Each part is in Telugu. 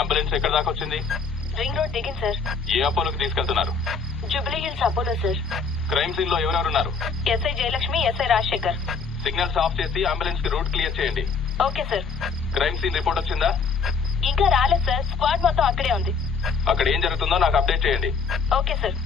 అంబులెన్స్ ఎక్కడ దాకా వచ్చింది? రింగ్ రోడ్ దిగింది సార్. ఏ అపోలోకి తీసుకెళ్తున్నారు? Jubilee Hills Apollo sir. Crime scene లో ఎవరెవరున్నారు? SI Jayalakshmi, SI Rajasekhar. Signals off చేసి అంబులెన్స్ కి రూట్ క్లియర్ చేయండి. Okay sir. Crime scene report వచ్చిందా? ఇంకా రాలేదు సార్. స్క్వాడ్ మొత్తం అక్కడే ఉంది. అక్కడ ఏం జరుగుతుందో నాకు అప్డేట్ చేయండి. Okay sir.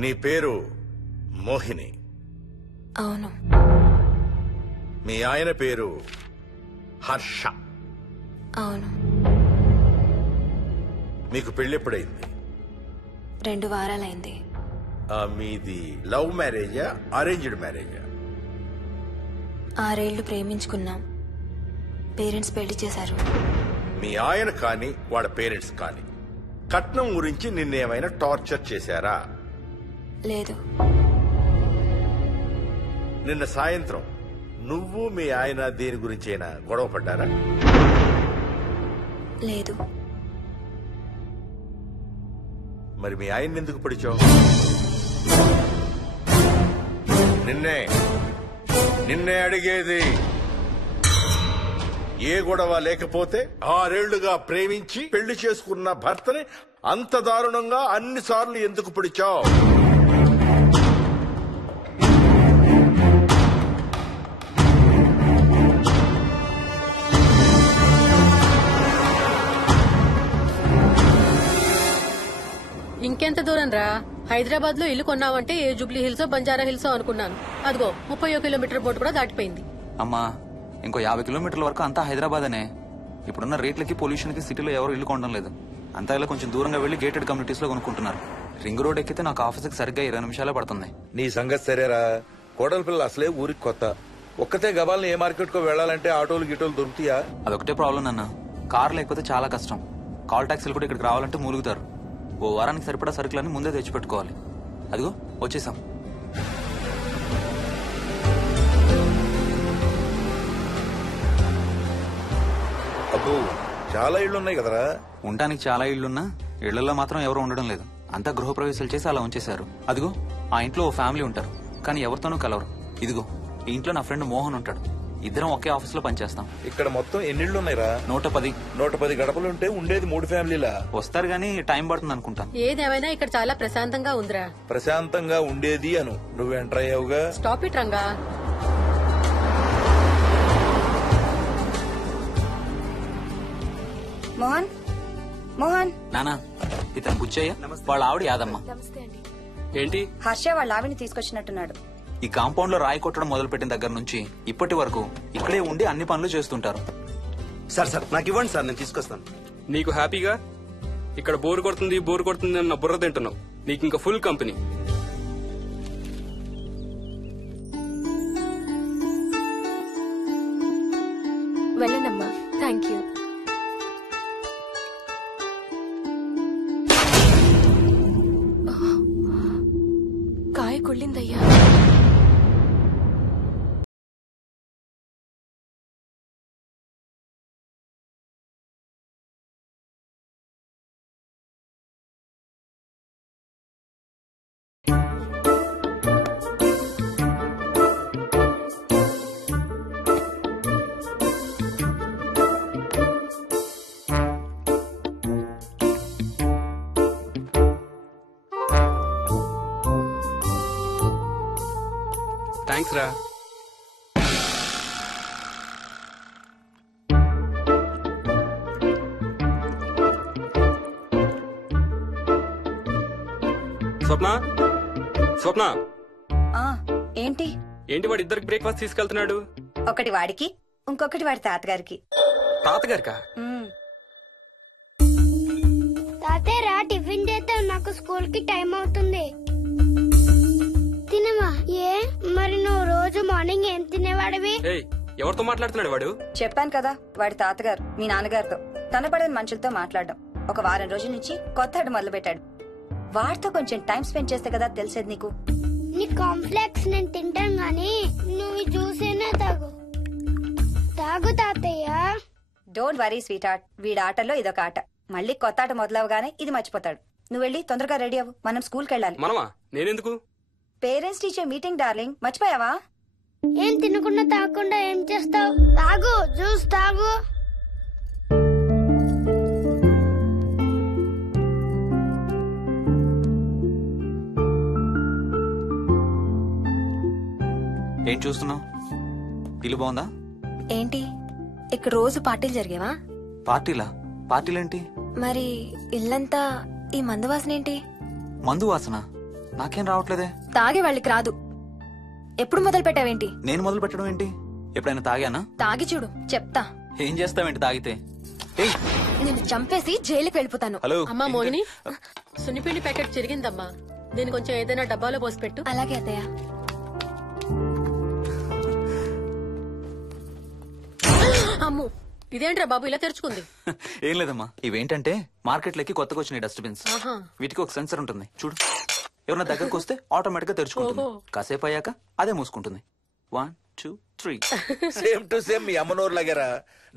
నీ పేరు మోహిని? అవును. మీ ఆయన పేరు హర్ష? అవును. మీకు పెళ్ళెప్పుడైంది? 2 వారాలైంది. మీది లవ్ మ్యారేజా అరేంజ్డ్ మ్యారేజా? 6 ఏళ్లు ప్రేమించుకున్నాం. పేరెంట్స్ పెళ్లి చేశారు. మీ ఆయన కానీ వాళ్ళ పేరెంట్స్ కానీ కట్నం గురించి నిన్నేమైనా టార్చర్ చేశారా? లేదు. నిన్న సాయంత్రం నువ్వు మీ ఆయన దేని గురించి అయినా గొడవ పడ్డారా? లేదు. మరి మీ ఆయన ఎందుకు పడిచావు? నిన్నే అడిగేది. ఏ గొడవ లేకపోతే 6 ఏళ్లుగా ప్రేమించి పెళ్లి చేసుకున్న భర్తని అంత దారుణంగా అన్నిసార్లు ఎందుకు పిడిచావు? చూస్తున్నాను రా. హైదరాబాద్ లో ఇల్లు కొన్నావంటే ఏ జూబ్లీ హిల్స్ బంజారా హిల్స్ అనుకున్నాను. అదిగో 30 కిలోమీటర్ బోర్డు కూడా దాటిపోయింది. అమ్మా ఇంకో 50 కిలోమీటర్ల వరకు అంతా హైదరాబాద్ అనే. ఇప్పుడున్న రేట్లకి పొల్యూషన్ కి సిటీలో ఎవరు ఇల్లు కొనడం లేదు. అంతా ఇలా కొంచెం దూరంగా వెళ్లి గేటెడ్ కమ్యూనిటీస్ లో కొనుక్కుంటున్నారు. రింగ్ రోడ్ ఎక్కితే నాకు ఆఫీస్కి సరిగ్గా 20 నిమిషాలే పడుతుంది. నీ సంగతి సరేరా, కోడల పిల్ల అసలే ఊరికి కొత్త. ఒక్కతే గబాల్ని ఏ మార్కెట్ కో వెళ్లాలంటే ఆటోలు గిటోలు దొరుకుతాయా? అదొకటే ప్రాబ్లం నాన్న. కార్ లేకపోతే చాలా కష్టం. కాల్ టాక్సీలు కూడా ఇక్కడికి రావాలంటే మూలుగుతారు. ఓ వారానికి సరిపడా సరుకులన్నీ ముందే తెచ్చిపెట్టుకోవాలి. అదిగో వచ్చేసాం. అబ్బో చాలా ఇళ్లున్నాయి కదరా. ఉండటానికి చాలా ఇళ్లున్నా ఇళ్లలో మాత్రం ఎవరు ఉండడం లేదు. అంతా గృహప్రవేశాలు చేసి అలా ఉంచేశారు. అదిగో ఆ ఇంట్లో ఓ ఫ్యామిలీ ఉంటారు, కానీ ఎవరితోనూ కలవరు. ఇదిగో ఈ ఇంట్లో నా ఫ్రెండ్ మోహన్ ఉంటాడు. ఇద్దరం ఒకే ఆఫీస్ లో పనిచేస్తాం. ఇక్కడ మొత్తం ఎన్నిళ్లున్నాయిరా? 110. 110 గడపలుంటే ఉండేది 3 ఫ్యామిలీలా. వస్తారు గానీ టైం పడుతుంది అనుకుంటాను. ఏదేమైనా ఇక్కడ చాలా ప్రశాంతంగా ఉందిరా. ప్రశాంతంగా ఉండేది అను, నువ్వు ఎంటర్ అయ్యావుగా. Stop it Ranga. మోహన్ మోహన్ నానా ఇతను బుచ్చయ్య, వాళ్ళ ఆవిడ యాదమ్మ. ఏంటి? హర్ష వాళ్ళ ఆవిని తీసుకొచ్చినట్టున్నాడు. ఈ కాంపౌండ్ లో రాయి కొట్టడం మొదలు పెట్టిన దగ్గర నుంచి ఇప్పటి వరకు ఇక్కడే ఉండి అన్ని పనులు చేస్తుంటారు. సార్ నాకు ఇవ్వండి సార్, నేను తీసుకొస్తాను. నీకు హ్యాపీగా ఇక్కడ బోర్ కొడుతుంది అన్న బుర్ర తింటున్నావు. నీకు ఇంకా ఫుల్ కంపెనీ. వెళ్ళండమ్మా. Thank you. కాయ కుళ్ళిందయ్యా. థ్యాంక్స్ రా. స్వప్న స్వప్న ఆ ఏంటి? ఏంటి వాడు ఇద్దరికి బ్రేక్ఫాస్ట్ తీసుకెళ్తున్నాడు? ఒకటి వాడికి, ఇంకొకటి వాడి తాతగారికి. తాతగారికా? తాతయ్య టిఫిన్ చేద్దాం, నాకు స్కూల్ కి టైం అవుతుంది. తినమా? ఏ మరి నువ్వు రోజు మార్నింగ్ ఏం తినేవాడివి? ఎవరితో మాట్లాడుతున్నాడు వాడు? చెప్పాను కదా, వాడి తాతగారు మీ నాన్నగారితో కనపడని మనుషులతో మాట్లాడడం. ఒక వారం రోజుల నుంచి కొత్త ఆడు మొదలు పెట్టాడు. వాడితో కొంచెం టైం స్పెండ్ చేస్తే కదా తెలిసేది నీకు. నీ కాంప్లెక్స్ నేను తింటాను గానీ నువ్వు జ్యూసేనా తాగు. తాగు తాతయ్య. డోంట్ వరీ స్వీట్ హార్ట్, వీడి ఆటల్లో ఇదొక ఆట. మళ్ళీ కొత్త ఆట మొదలవగానే ఇది మర్చిపోతాడు. నువ్వు వెళ్ళి తొందరగా రెడీ అవ్వు, మనం స్కూల్కి వెళ్ళాలి. మనమా? నేనెందుకు? పేరెంట్స్ టీచర్ మీటింగ్ డార్లింగ్, మర్చిపోయావా? ఏం తినకుండా తాగకుండా ఏం చేస్తావు? తాగు, జ్యూస్ తాగు. ఏం చూస్తున్నావు? ఇల్లు బాగుందా? ఏంటి ఇక్కడ రోజు పార్టీలు జరిగేవా? పార్టీలా? పార్టీలేంటి? మరి ఇల్లంతా ఈ మందు వాసన ఏంటి? మందు వాసన నాకేం రావట్లేదే. తాగే వాళ్ళకి రాదు. ఎప్పుడు మొదలు పెట్టావేంటి? నేను మొదలు పెట్టడం ఏంటి? ఎప్పుడైనా తాగానా? తాగి చూడు, చెప్తా. ఏం చేస్తావేంటి తాగితే? నేను చంపేసి జైలుకి వెళ్ళిపోతాను. హలో అమ్మా మోహిని, సున్నిపిండి ప్యాకెట్ చిరిగిందమ్మా. దీని కొంచెం ఏదైనా డబ్బాలో పోసి పెట్టు. అలాగే అత్తయ్య. అమ్ము, ఇదేంట్రా బాబు ఇలా తెరుచుకుంది? ఏం లేదమ్మా, ఇవేంటంటే మార్కెట్లోకి కొత్తగా వచ్చిన డస్ట్బిన్స్. ఆహా. వీటికి ఒక సెన్సర్ ఉంటుంది చూడు. ఎవరైనా దగ్గరకు వస్తే ఆటోమేటిక్ గా తెరుచుకుంటుంది. ఓహో. కాసేపు అయ్యాక అదే మూసుకుంటుంది. 1 2 3. సేమ్ టు సేమ్ మీ అమ్మ నోరు లాగారా.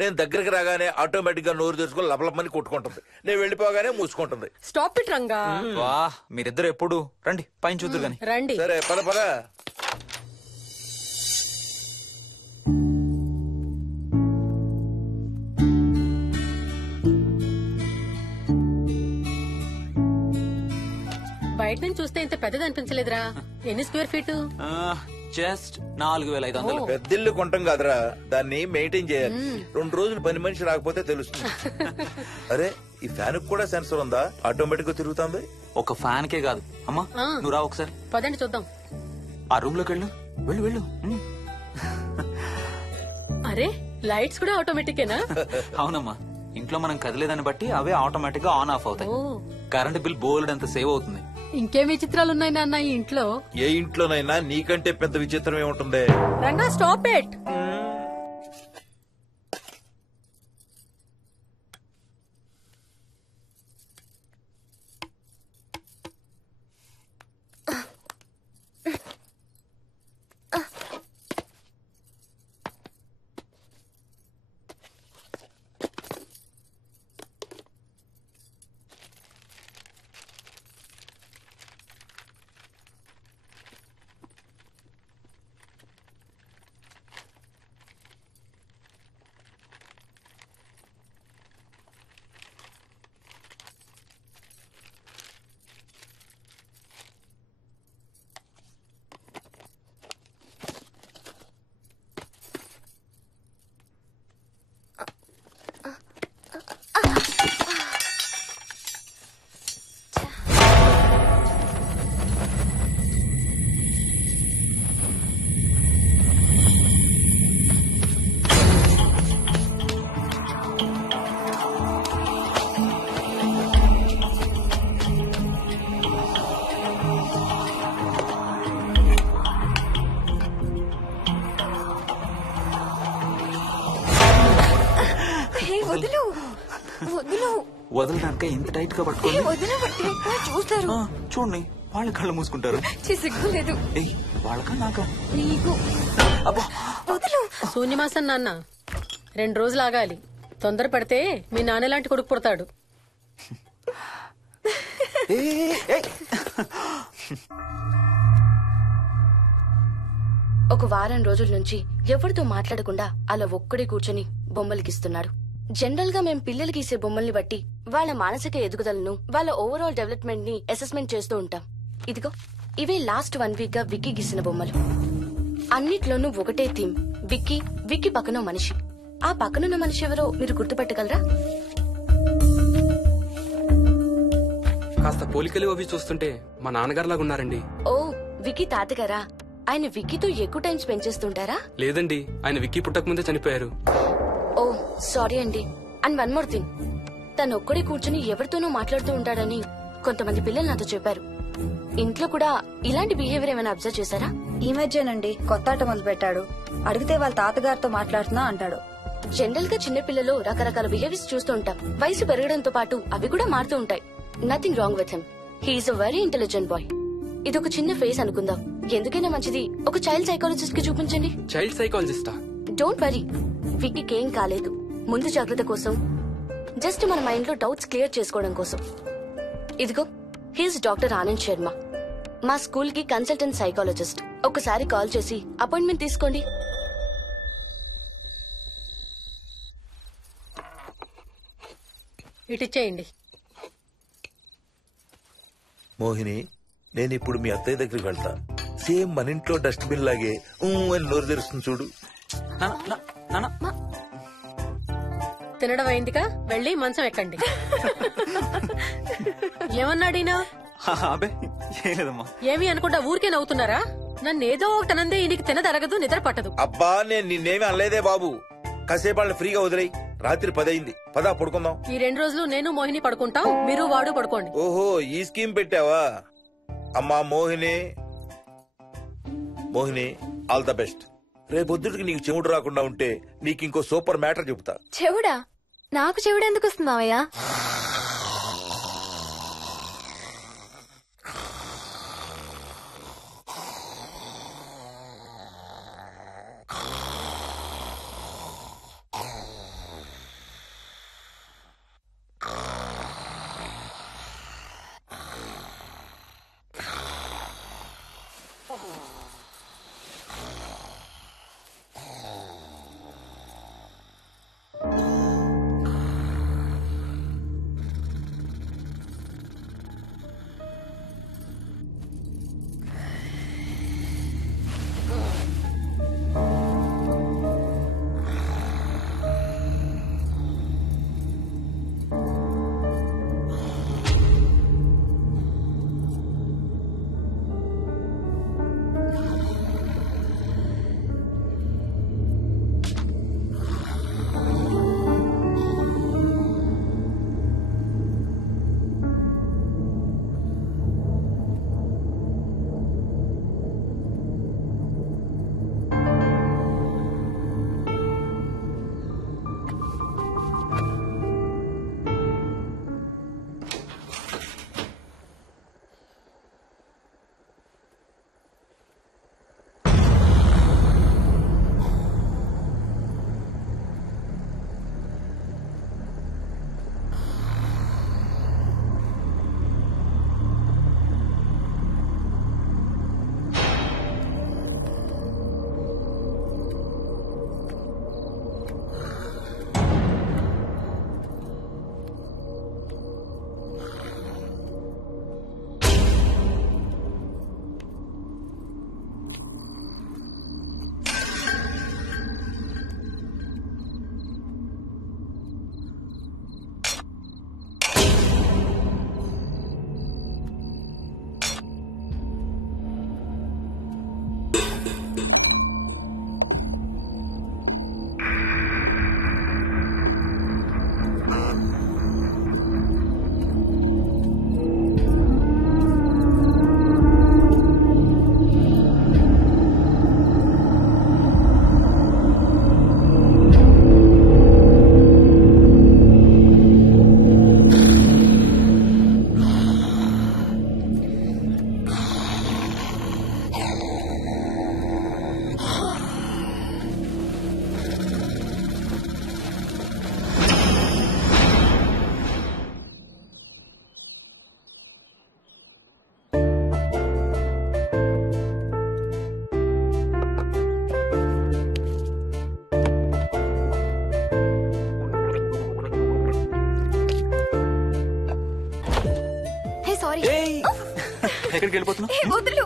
నేను దగ్గరికి రాగానే ఆటోమేటిక్ గా నోరు తెరుచుకొని లపలపని కొట్టుకుంటుంది. నేను వెళ్ళిపోగానే మూసుకుంటుంది. Stop it Ranga. వా, మీరిద్దరు ఎప్పుడు రండి పైన చూద్దరు గాని. రండి. సరే పద పద. బయట నుంచి చూస్తే ఇంత పెద్దది అనిపించలేదురా. ఎన్ని స్క్వేర్ ఫీట్? జస్ట్ 4500. పెద్దిల్లు కొంటాం కాదురా, దాన్ని మెయింటైన్ చేయాలి. 2 రోజులు పని మనిషి రాకపోతే తెలుస్తుంది. అరే ఈ ఫ్యాన్ కూడా సెన్సర్ ఉందా? ఆటోమేటిక్ గా తిరుగుతుంది. ఒక ఫ్యాన్ కే కాదు. అమ్మా ఆ. నువ్వు రా ఒకసారి. పదండి చూద్దాం. ఆ రూమ్ లోకి వెళ్ళు. వెళ్ళు వెళ్ళు. అరే లైట్స్ కూడా ఆటోమేటికేనా? అవునమ్మా, ఇంట్లో మనం కదిలేదాన్ని బట్టి అవే ఆటోమేటిక్ గా ఆన్ ఆఫ్ అవుతాయి. ఓ కరెంట్ బిల్ బోల్డ్ అంత సేవ్ అవుతుంది. ఇంకేం విచిత్రాలు ఉన్నాయి నాన్న ఈ ఇంట్లో? ఏ ఇంట్లోనైనా నీకంటే పెద్ద విచిత్రం ఏముంటుంది? Ranga stop it. వదులు వదులు వదలడానిక ఇంత టైట్ గా పట్టుకోండి. వదిలిపెట్టి చూస్తారు. చూడండి, వాళ్ళ కళ్ళు మూసుకుంటారు. సిగ్గులేదు ఏయ్, వాళ్ళకా నాకా? నీకు. అబ్బా, వదులు. శూన్యమాసం నాన్న 2 రోజులు ఆగాలి. తొందర పడితే మీ నాన్న లాంటి కొడుకు పుడతాడు. ఏయ్, ఏయ్. ఒక వారం రోజుల నుంచి ఎవరితో మాట్లాడకుండా అలా ఒక్కడే కూర్చొని బొమ్మలు గీస్తున్నాడు. జనరల్ గా మేం పిల్లలు గీసే బొమ్మల్ని బట్టి వాళ్ళ మానసిక ఎదుగుదలను, వాళ్ళ ఓవరాల్ డెవలప్మెంట్ ని అసెస్మెంట్ చేస్తూ ఉంటాం. ఇదిగో ఇవే లాస్ట్ 1 వీక్ గా విక్కీ గీసిన బొమ్మలు. అన్నిట్లోనూ ఒకటే థీమ్, విక్కీ, విక్కీ పక్కన మనిషి. ఆ పక్కనున్న మనిషి ఎవరో మీరు గుర్తుపట్టగలరా? కాస్త పోలికలు అవి చూస్తుంటే మా నాన్నగారులాగా ఉన్నారండి. ఓ, విక్కీ తాతగారా? ఆయన విక్కీతో ఎక్కువ టైం స్పెండ్ చేస్తుంటారా? లేదండి, ఆయన విక్కీ పుట్టక ముందే చనిపోయారు. ఓ సారీ అండి. అండ్ 1 మోర్ థింగ్, తను ఒక్కడే కూర్చుని ఎవరితోనూ మాట్లాడుతూ ఉంటాడని కొంతమంది పిల్లలు నాతో చెప్పారు. ఇంట్లో కూడా ఇలాంటి బిహేవియర్ ఏమైనా అబ్జర్వ్ చేశారా? ఈ మధ్యనండి కొత్త ఆట మొదలు పెట్టాడు. అడిగితే వాళ్ళ తాతగారితో మాట్లాడుతున్నా అంటాడు. జనరల్ గా చిన్న పిల్లలు రకరకాల బిహేవియర్స్ చూస్తూ ఉంటాం. వయసు పెరగడంతో పాటు అవి కూడా మారుతూ ఉంటాయి. Nothing wrong with him. He is a very intelligent boy. ఇదొక చిన్న ఫేస్ అనుకుందాం. ఎందుకైనా మంచిది ఒక చైల్డ్ సైకాలజిస్ట్ కి చూపించండి. చైల్డ్ సైకాలజిస్టా? డోంట్ వరీ, విక్కీకి ఏం కాలేదు. ముందు జాగ్రత్త కోసం, జస్ట్ మన మైండ్ లో డౌట్స్ క్లియర్ చేసుకోవడం కోసం. ఇదిగో హీస్ డాక్టర్ ఆనంద్ శర్మ, మా స్కూల్ కి కన్సల్టెంట్ సైకాలజిస్ట్. ఒకసారి కాల్ చేసి అపాయింట్మెంట్ తీసుకోండి. ఇటిచ్చేయండి. మోహిని, నేను ఇప్పుడు మీ అత్తయ్య దగ్గరికి వెళ్తా. సేమ్ మన ఇంట్లో డస్ట్బిన్ లాగే అని నోరు తెరుస్తుంది చూడు. తినడం అయిందిగా, వెళ్ళి మంచం ఎక్కండి. ఏమన్నాడీనా? అబ్బే ఏం లేదమ్మా. ఏమి అనుకుంటా ఊరికే నవ్వుతున్నారా? నన్నేదో ఒకటి అనందే ఈయనకి తినదరగదు, నిద్ర పట్టదు. అబ్బా, నేను నిన్నేమీ అనలేదే బాబు. కాసేపు వాళ్ళని ఫ్రీగా వదిలేయి. రాత్రి 10 అయింది. పదా పడుకుందాం. ఈ 2 రోజులు నేను మోహిని పడుకుంటాం, మీరు వాడు పడుకోండి. ఓహో, ఈ స్కీమ్ పెట్టావా? అమ్మా Mohini, Mohini, all the best. రేపొద్దుటికి నీకు చెవుడు రాకుండా ఉంటే నీకు ఇంకో సూపర్ మ్యాటర్ చెబుతా. చెవుడా? నాకు చెవుడు ఎందుకు వస్తుంది మావయ్య? ఎక్కడికి వెళ్ళిపోతున్నావు? వదులు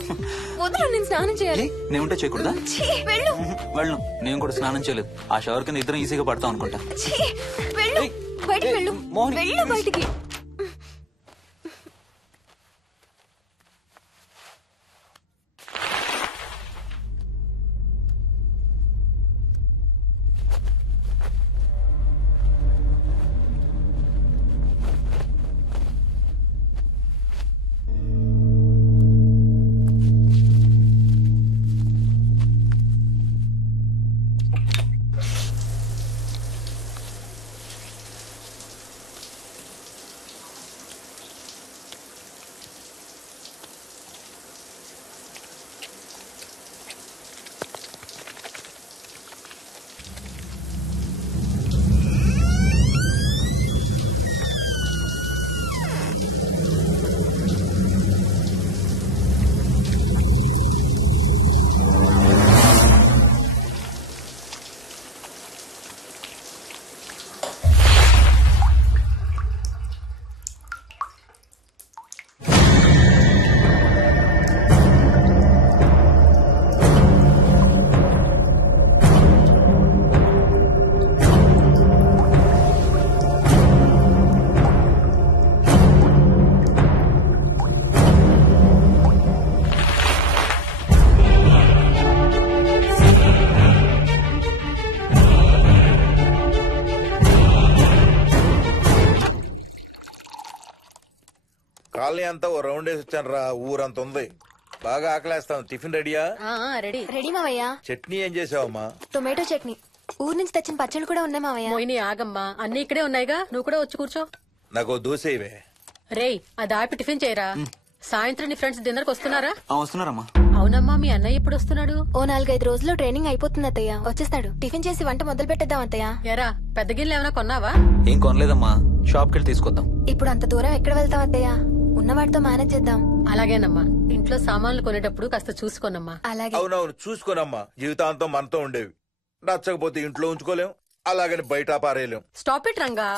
వదులు, నేను స్నానం చేయాలి. నేను ఉంటే చేయకూడదా? ఛీ, వెళ్ళు. వెళ్ళు. నేను కూడా స్నానం చేయలేదు. ఆ షవర్ కింద ఇద్దరం ఈజీగా పడతాం అనుకుంటా. ఛీ, వెళ్ళు. బయటికి వెళ్ళు. మోహిని. వెళ్ళు బయటికి. కాలనీ అంతా ఓ రౌండ్ వేసి వచ్చాను రా. ఊరంత ఉంది. బాగా ఆకలేస్తాను. టిఫిన్ రెడీయా? రెడీ. రెడీ మావయ్య. చట్నీ ఏం చేసావమ్మా? టొమాటో చట్నీ. ఊరు నుంచి తెచ్చిన పచ్చళ్ళు కూడా ఉన్నాయి మావయ్య. మోహిని ఆగమ్మా, అన్ని ఇక్కడే ఉన్నాయిగా, నువ్వు కూడా వచ్చి కూర్చో. నాకు దోశ ఇవే. రేయ్, అది ఆపి టిఫిన్ చేయరా. సాయంత్రం నీ ఫ్రెండ్స్ డిన్నర్ కి వస్తున్నారా? వస్తున్నారమ్మా. అవునమ్మా, మీ అన్నయ్య ఎప్పుడు వస్తున్నాడు? ఓ 4-5 రోజుల్లో ట్రైనింగ్ అయిపోతుంది అత్తయ్య. వచ్చేస్తాడు. టిఫిన్ చేసి వంట మొదలు పెట్టేద్దాం అత్తయ్య. ఎరా, పెద్ద గిన్నెలు ఏమైనా కొన్నావా? ఏం కొనలేదమ్మా, షాప్ కెళ్ళి తీసుకొద్దాం. ఇప్పుడు అంత దూరం ఎక్కడ వెళ్తాం అత్తయ్య? ఉన్నవాటితో మేనేజ్ చేద్దాం. అలాగేనమ్మా, ఇంట్లో సామాన్లు కొనేటప్పుడు కాస్త చూసుకోనమ్మా. అలాగే. అవునవును, చూసుకోనమ్మా. జీవితాంతం మనతో ఉండేవి. నచ్చకపోతే ఇంట్లో ఉంచుకోలేం, అలాగని బయట పారేయలేం. Stop it Ranga.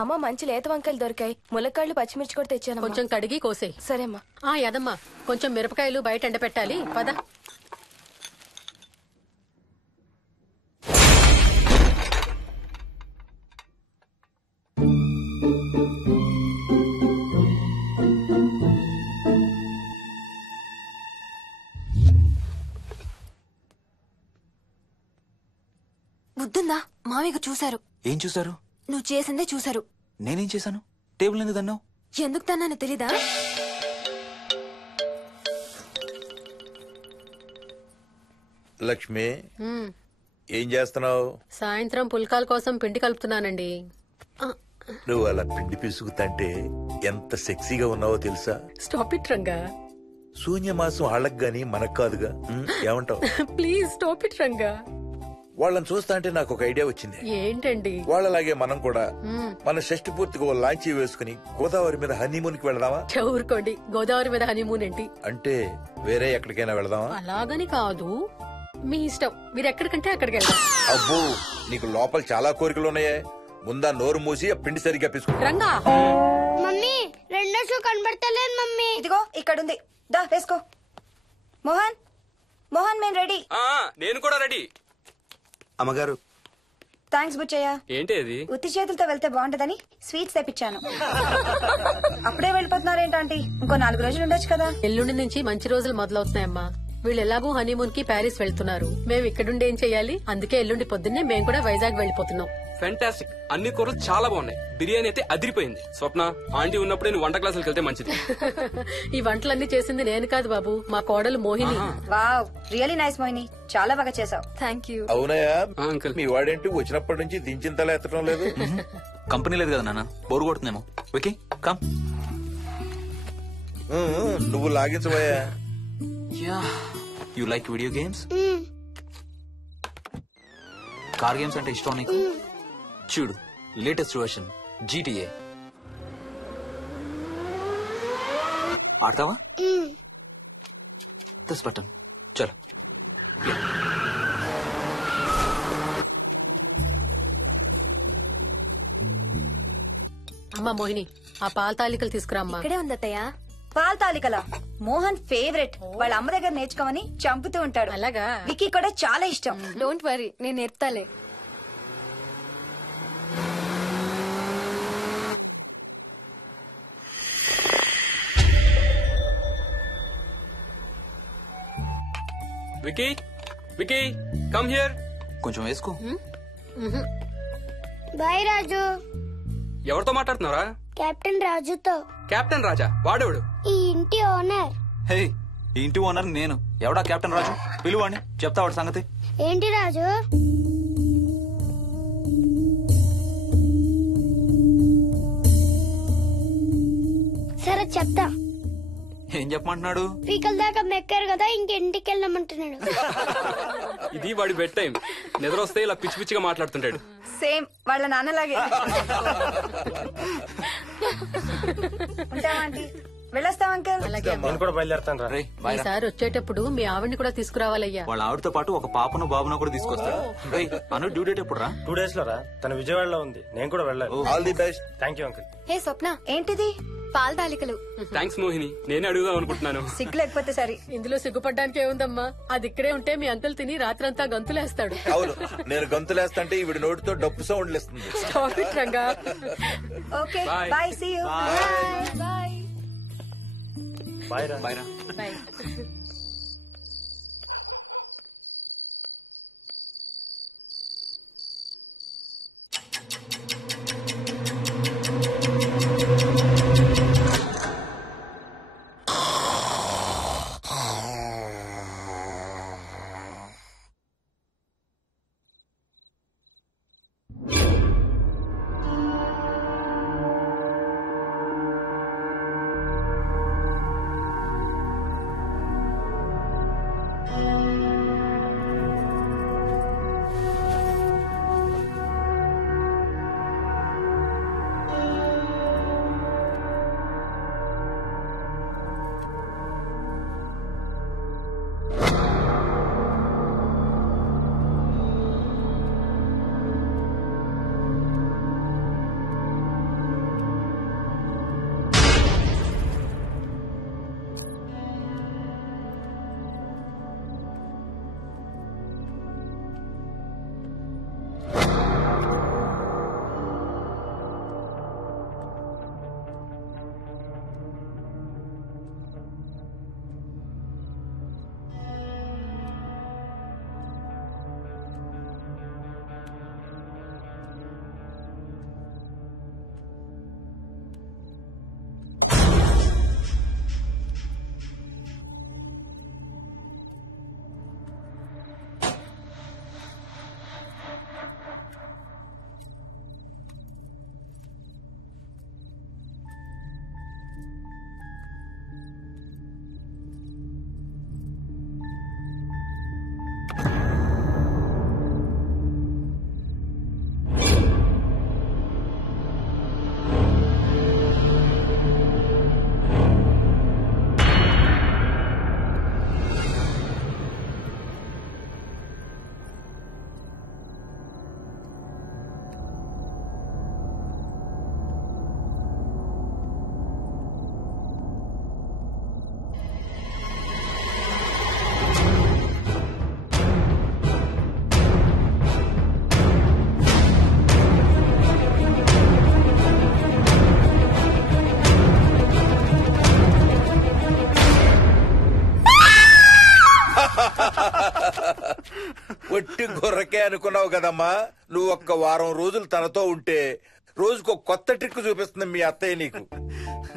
అమ్మ, మంచి లేత వంకాయలు దొరికాయి. ములక్కాళ్ళు, పచ్చిమిర్చి కూడా తెచ్చాను. కొంచెం కడిగి కోసేయ్. సరేమ్మా. యదమ్మా, కొంచెం మిరపకాయలు బయట ఎండ పెట్టాలి. పద. బుద్ధుందా? మామయ్య చూశారు. ఏం చూసారు? నువ్వు చేసిందే చూశారు. నేనేం చేశాను? టేబుల్ ఎందుకు దన్నావు? ఎందుకు తన్నాను తెలీదా? లక్ష్మి, ఏం చేస్తున్నావు? సాయంత్రం పుల్కాల కోసం పిండి కలుపుతున్నానండి. నువ్వు అలా పిండి పిసుకుతంటే ఎంత సెక్సీగా ఉన్నావో తెలుసా? Stop it Ranga. శూన్యమాసం వాళ్ళకి గాని మనకు కాదుగా. ఏమంటావు? Please stop it Ranga. వాళ్ళని చూస్తా అంటే నాకు ఒక ఐడియా వచ్చింది. ఏంటండి? వాళ్ళలాగే మనం కూడా మన షష్టి పూర్తిగా ఓ లాంచీ వేసుకుని గోదావరి మీద హనీమూన్ కి వెళదామా? ఊరుకోండి, గోదావరి మీద హనీమూన్ ఏంటి? అంటే వేరే ఎక్కడికైనా వెళదామా? అలాగని కాదు, మీ ఇష్టం. మీరు ఎక్కడికంటే అక్కడికి వెళ్దాం. అబ్బో, నీకు లోపల చాలా కోరికలు ఉన్నాయే. ముందా నోరు మూసి ఆ పిండి సరిగ్గా పిసుకు. రంగా. మమ్మీ, రెండో షూ కనబడతలేదు మమ్మీ. ఇదిగో ఇక్కడుంది, దా వేసుకో. మోహన్, మోహన్, మేము రెడీ. నేను కూడా రెడీ. అమ్మగారు, థ్యాంక్స్ బుచ్చయ్య. ఏంటి అది? ఉత్తి చేతులతో వెళ్తే బాగుంటదని స్వీట్స్ తెప్పించాను. అప్పుడే వెళ్ళిపోతున్నారేంటి? ఇంకో 4 రోజులు ఉండొచ్చు కదా. ఎల్లుండి నుంచి మంచి రోజులు మొదలవుతున్నాయమ్మా. వీళ్ళు ఎలాగూ హనీమూన్ కి ప్యారిస్ వెళ్తున్నారు. మేము ఇక్కడుండి ఏం చెయ్యాలి? అందుకే ఎల్లుండి పొద్దున్నే మేము కూడా వైజాగ్ వెళ్ళిపోతున్నాం. ఫెంటాస్టిక్. అన్ని కూరలు చాలా బాగున్నాయి. బిర్యానీ అయితే అదిరిపోయింది. స్వప్న, ఆంటీ ఉన్నప్పుడే నువ్వు వంట క్లాసులకు వెళ్తే మంచిది. ఈ వంటలన్నీ చేసింది నేను కాదు బాబు, మా కోడలు Mohini. Wow, really nice Mohini, చాలా బాగా చేసావు. Thank you. అవునయా? అంకుల్, మీ వాడేంటి వచ్చినప్పటి నుంచి దించిన తల ఎత్తడం లేదు? కంపెనీ లేదు కదా నాన్న, బోరు కొడుతుందేమో. Okay, come. నువ్వు లాగించబోయా? You like video games? Car games అంటే ఇష్టం నీకు? చూడు, లేటెస్ట్ వర్షన్ GTA. ఆడతావా? దిస్ బటన్ చలో. అమ్మా మోహిని, ఆ పాల తాలికలు తీసుకురామ్మా. ఇక్కడే ఉంది అత్తయ్య. పాల తాలికల మోహన్ ఫేవరెట్. వాళ్ళ అమ్మ దగ్గర నేర్చుకోమని చంపుతూ ఉంటాడు. అలాగా? విక్కీ కూడా చాలా ఇష్టం. డోంట్ వరీ, నేను నేర్పుతాలే. Vicky, Vicky, come here. కొంచెం వేసుకో. బాయ్ రాజు. ఎవరితో మాట్లాడుతున్నారా? కెప్టెన్ రాజుతో. కెప్టెన్ రాజా? వాడేవాడు? ఈ ఇంటి ఓనర్. హే, ఈ ఇంటి ఓనర్ నేను. ఎవడా కెప్టెన్ రాజు? పిలువాడిని, చెప్తా వాడి సంగతి. ఏంటి రాజు? సరే చెప్తా. ఏం చెప్పమంటున్నాడు? పీకల దాకా మెక్కారు కదా, ఇంటికి వెళ్ళమంటున్నాడు. ఇది వాడి బెడ్ టైం. నిద్ర వస్తే ఇలా పిచ్చి పిచ్చిగా మాట్లాడుతుంటాడు. సేమ్ వాళ్ళ నాన్నలాగే. ఉంటావా ఆంటీ? వెళ్ళొస్తాం అంకల్. అలాగే అమ్మా. నేను కూడా బయలుదేరుతాను రా. రేయ్, బాయ్ రా. ఈసారి వచ్చేటప్పుడు మీ ఆవిడ్ని కూడా తీసుకురావాలయ్యా. వాళ్ళ ఆవిడతో పాటు ఒక పాపను బాబును కూడా తీసుకొస్తాడు. రేయ్, అను డ్యూ డేట్ ఎప్పుడు రా? 2 days లో రా. తన విజయవాడలో ఉంది, నేను కూడా వెళ్ళాలి. All the best. Thank you uncle. Hey Swapna, ఏంటిది? పాల తాలికలు. థ్యాంక్స్ మోహిని, నేనే అడుగుదాం అనుకుంటున్నాను. సిగ్గు లేకపోతే సరే. ఇందులో సిగ్గుపడ్డానికి ఏముందమ్మా? అది ఇక్కడే ఉంటే మీ అంకుల్ తిని రాత్రంతా గంతులేస్తాడు. అవును, నేను గంతులేస్తంటే ఈవిడ నోటితో డప్పు సౌండ్లు ఇస్తుంది. Stop it, Ranga. Okay Bye. Bye, see you. Bye. Bye రా. బాయ్ రా. Bye. ఒట్టి గొర్రకే అనుకున్నావు కదమ్మా. నువ్వు ఒక్క వారం రోజులు తనతో ఉంటే రోజుకో కొత్త ట్రిక్ చూపిస్తుంది మీ అత్తయ్య నీకు.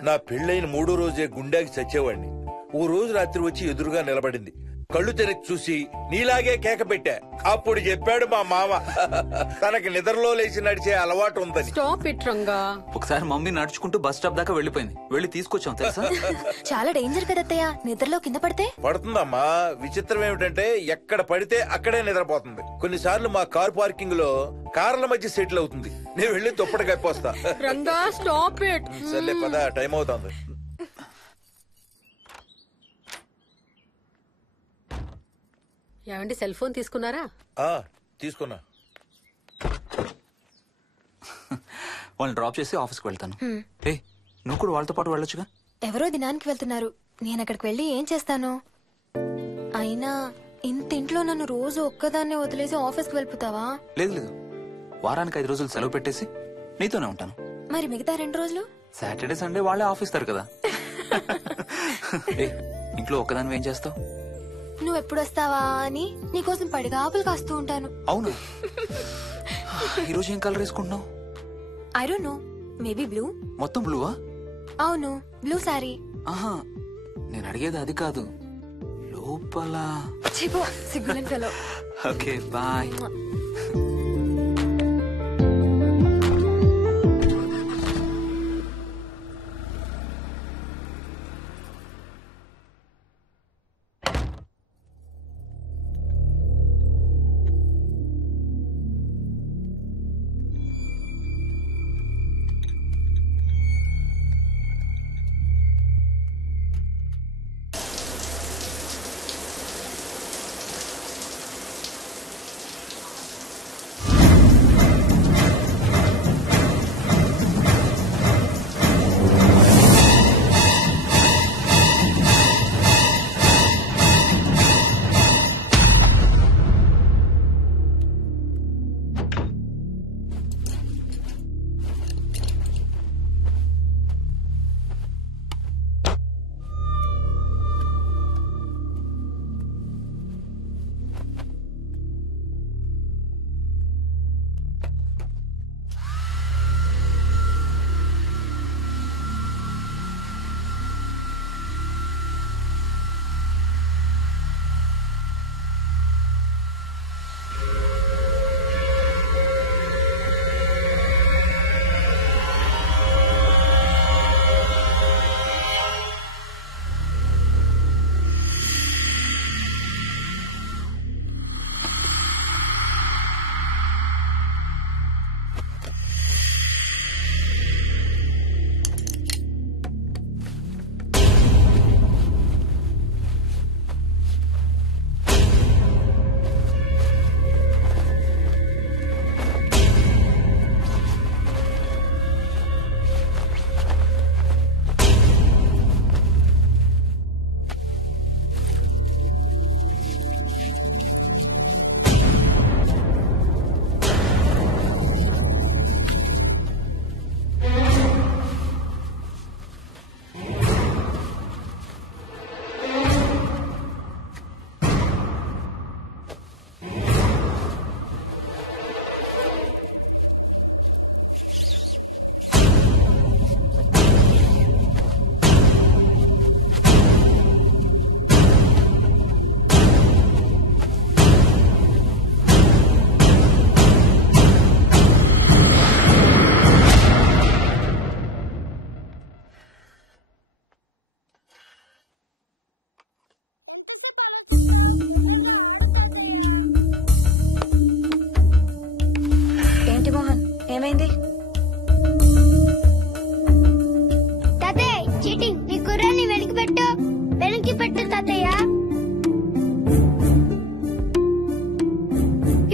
నా పెళ్ళైన 3వ రోజే గుండెకి చచ్చేవాడిని. ఓ రోజు రాత్రి వచ్చి ఎదురుగా నిలబడింది. కళ్ళు తెరిచి చూసి నీలాగే కేక పెట్టా. అప్పుడు చెప్పాడు మా మామ తనకి నిద్రలో లేచి నడిచే అలవాటు ఉందని. Stop it, Ranga. ఒకసారి మమ్మీ నడుచుకుంటూ బస్ స్టాప్ దాకా వెళ్ళిపోయింది. వెళ్ళి తీసుకొచ్చాం తెలుసా. చాలా డేంజర్ కదా అత్తయ్య, నిద్రలో కింద పడితే. పడుతుందమ్మా. విచిత్రం ఏమిటంటే ఎక్కడ పడితే అక్కడే నిద్రపోతుంది. కొన్నిసార్లు మా కార్ పార్కింగ్ లో కార్ల మధ్య సెటిల్ అవుతుంది. నేను వెళ్ళి దుప్పటి కప్పొస్తా. Ranga, stop it. సర్లే పద, టైం అవుతుంది. ఏమండి సెల్ ఫోన్ తీసుకున్నారా? తీసుకున్నా. వాళ్ళని డ్రాప్ చేసి ఆఫీస్కి వెళ్తాను. ఏ నువ్వు కూడా వాళ్ళతో పాటు వెళ్ళొచ్చుగా. ఎవరో దినానికి వెళ్తున్నారు, నేను అక్కడికి వెళ్ళి ఏం చేస్తాను? అయినా ఇంత ఇంట్లో నన్ను రోజు ఒక్కదాన్నే వదిలేసి ఆఫీస్కి వెళ్ళిపోతావా? లేదు లేదు, వారానికి 5 రోజులు సెలవు పెట్టేసి నీతోనే ఉంటాను. మరి మిగతా 2 రోజులు? సాటర్డే సండే వాళ్ళే ఆఫీస్ తారు కదా. ఇంట్లో ఒక్కదాన్ని ఏం చేస్తావు? నువ్వు ఎప్పుడు వస్తావా అని నీకోసం పడిగాపులు కాస్తూ ఉంటాను. అవును. ఈరోజు ఏం కలర్ వేసుకుంటున్నావు? I don't know, maybe blue. మొత్తం బ్లూవా? అవును, బ్లూ సారీ. ఆహా, నేను అడిగేది అది కాదు, లోపల. సిగ్గులేని ఫెలో. Okay bye. ఏమైంది? తాతయ్య చీటింగ్, నీ కుర్రాన్ని వెనక్కి పెట్టు, వెనక్కి పెట్టు తాతయ్య.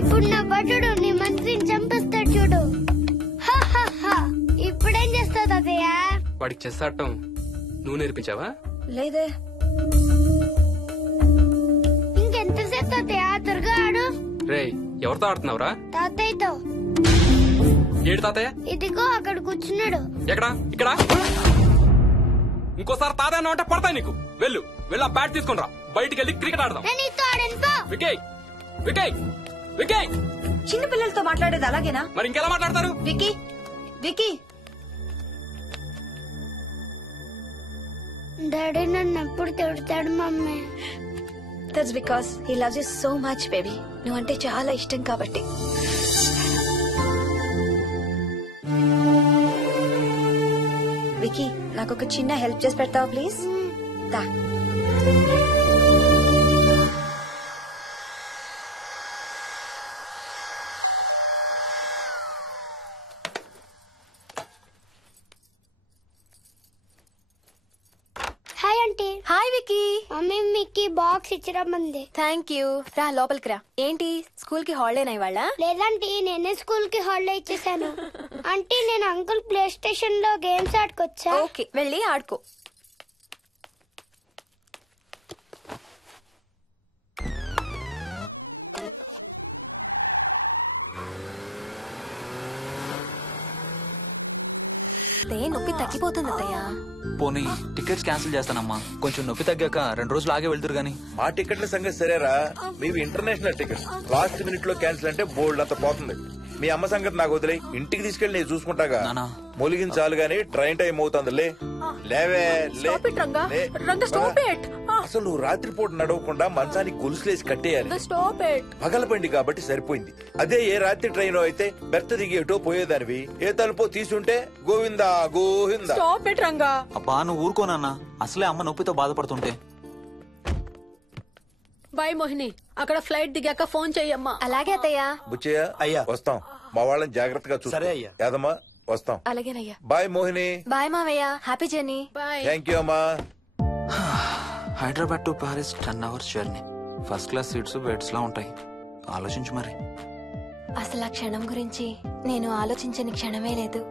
ఇప్పుడు నా భటుడు నీ మంత్రిని చంపేస్తాడు చూడు. ఇప్పుడేం చేస్తావు తాతయ్య? వాడికి చెస్ ఆడటం నువ్వు నేర్పించావా? లేదే. ఇంకెంతసేపు తాతయ్య? త్వరగా ఆడు. రేయ్, ఎవరితో ఆడుతున్నావురా? తాతయ్యతో. ఏడు తాతయ్య? ఇదిగో అక్కడ కూర్చున్నాడు. ఎక్కడా? ఇక్కడ. ఇంకోసారి తాతయ్య అన్న అంటే పడతాయి నీకు. వెళ్ళు వెళ్ళి ఆ బ్యాట్ తీసుకుని రా, బయటికి వెళ్ళి క్రికెట్ ఆడదాం. వికయ్ వికయ్ వికయ్. చిన్న పిల్లలతో మాట్లాడేది అలాగేనా? మరి ఇంకెలా మాట్లాడతారు? Wiki wiki. డాడీ నన్ను ఎప్పుడు తిడతాడు mummy. That's because he loves you so much baby. నువ్వంటే చాలా ఇష్టం కాబట్టి. వికీ, నాకు ఒక చిన్న హెల్ప్ చేసి పెడతావా ప్లీజ్? దా. Hi aunty. Hi Vicky. Mummy మీకు బాక్స్ ఇచ్చిరమ్మంది. Thank you. రా లోపలికి రా. ఏంటి స్కూల్ కి హాలిడేనా ఇవాళ? లేదంటే నేనే స్కూల్ కి హాలిడే ఇచ్చేసాను. అంటే నేను అంకుల్ ప్లే స్టేషన్ లో గేమ్స్ ఆడుకోవచ్చా? ఓకే వెళ్ళి ఆడుకో. నొప్పి తగ్గిపోతుంది అత్తయ్య. పోనీ టికెట్స్ క్యాన్సిల్ చేస్తానమ్మా. కొంచెం నొప్పి తగ్గాక 2 రోజులు ఆగే వెళ్తురు గానీ. మా టికెట్ల సంగతి సరేరా, మీవి ఇంటర్నేషనల్ టికెట్స్. లాస్ట్ మినిట్ లో క్యాన్సిల్ అంటే బోల్డ్ అంత పోతుంది. మీ అమ్మ సంగతి నాకు వదిలే, ఇంటికి తీసుకెళ్లి నేను చూసుకుంటాగా. మొలిగించాలు గాని ట్రైన్ టైం అవుతుంది. లేవే అసలు నువ్వు రాత్రిపూట నడవకుండా మంచానికి గొలుసులేసి కట్టేయాలి. పగలబండి కాబట్టి సరిపోయింది. అదే ఏ రాత్రి ట్రైన్ అయితే బెర్త దిగి ఎటో పోయేదానివి. ఏ తలుపో తీసుంటే గోవిందా గోవిందా. అబ్బా నువ్వు ఊరుకోనన్నా, అసలే అమ్మ నొప్పితో బాధపడుతుంటే. బాయ్ మోహిని, అక్కడ ఫ్లైట్ దిగాక ఫోన్ చెయ్యమ్మా. అలాగే అత్తయ్య. బుచ్చయ్య అయ్యా వస్తాం. మా వాళ్ళని జాగ్రత్తగా చూసుకో. సరే అయ్యా. యాదమ్మా వస్తాం. అలాగేనయ్యా. బాయ్ మోహిని. బాయ్ మావయ్య. Happy journey. Bye. Thank you అమ్మా. Hyderabad to Paris 10 hours journey. First class seats beds లా ఉంటాయి. ఆలోచించు మరి. అసలు ఆ క్షణం గురించి నేను ఆలోచించని క్షణమే లేదు.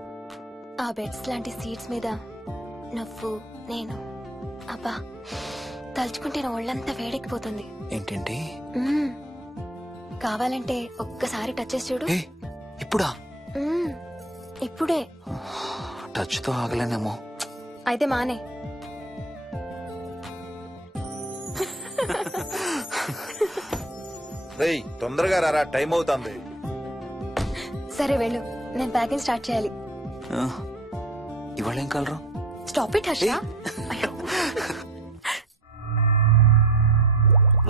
ఆ బెడ్స్ లాంటి సీట్స్ మీద నువ్వు నేను. అబ్బా తలుచుకుంటే నా ఒళ్ళంతా వేడెక్కిపోతుంది. ఏంటంటే కావాలంటే ఒక్కసారి టచ్ చేసి చూడు. ఇప్పుడా? ఇప్పుడే. టచ్ తో ఆగలేనేమో. అయితే మానే. రేయ్ తొందరగా రారా, టైం అవుతుంది. సరే వెళ్ళు, నేను ప్యాకింగ్ స్టార్ట్ చేయాలి. ఇవాళ ఏం కలరు? Stop it Harsha.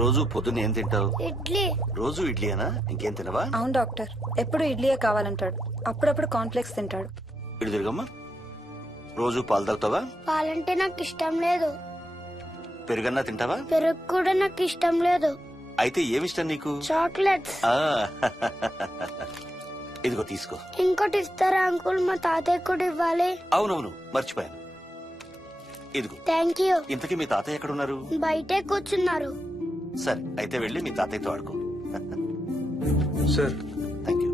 రోజు పొద్దున్న ఏం తింటావు? ఇడ్లీ. రోజు ఇడ్లీనా? ఇంకేం తినవా? అవును డాక్టర్, ఎప్పుడు ఇడ్లీయే కావాలంటాడు. అప్పుడప్పుడు కాన్ఫ్లెక్స్ తింటాడు. ఇటు తిరగమ్మా. రోజు పాలు తాగుతావా? పాలంటే నాకు ఇష్టం లేదు. పెరుగన్నా తింటావా? పెరుగు కూడా నాకు ఇష్టం లేదు. అయితే ఏమిష్టం నీకు? చాక్లెట్స్. ఇదిగో తీసుకో. ఇంకోటి ఇస్తారా అంకుల్? మా తాతయ్య కూడా ఇవ్వాలి. అవునవును మర్చిపోయాను. ఇదిగో. Thank you. ఇంతకీ మీ తాతయ్య ఎక్కడున్నారు? బయటే కూర్చున్నారు. సరే అయితే వెళ్ళి మీ తాతయ్యతో ఆడుకో. Sir thank you.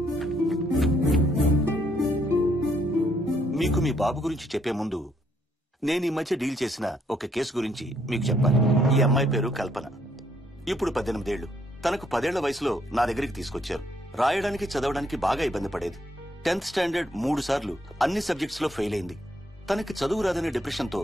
మీకు మీ బాబు గురించి చెప్పే ముందు నేను ఈ మధ్య డీల్ చేసిన ఒక కేసు గురించి మీకు చెప్పాలి. ఈ అమ్మాయి పేరు కల్పన. ఇప్పుడు 18 ఏళ్లు. తనకు 10 ఏళ్ల వయసులో నా దగ్గరికి తీసుకొచ్చారు. రాయడానికి చదవడానికి బాగా ఇబ్బంది పడేది. 10th స్టాండర్డ్ 3 సార్లు అన్ని సబ్జెక్ట్స్ లో ఫెయిల్ అయింది. తనకి చదువు రాదనే డిప్రెషన్ తో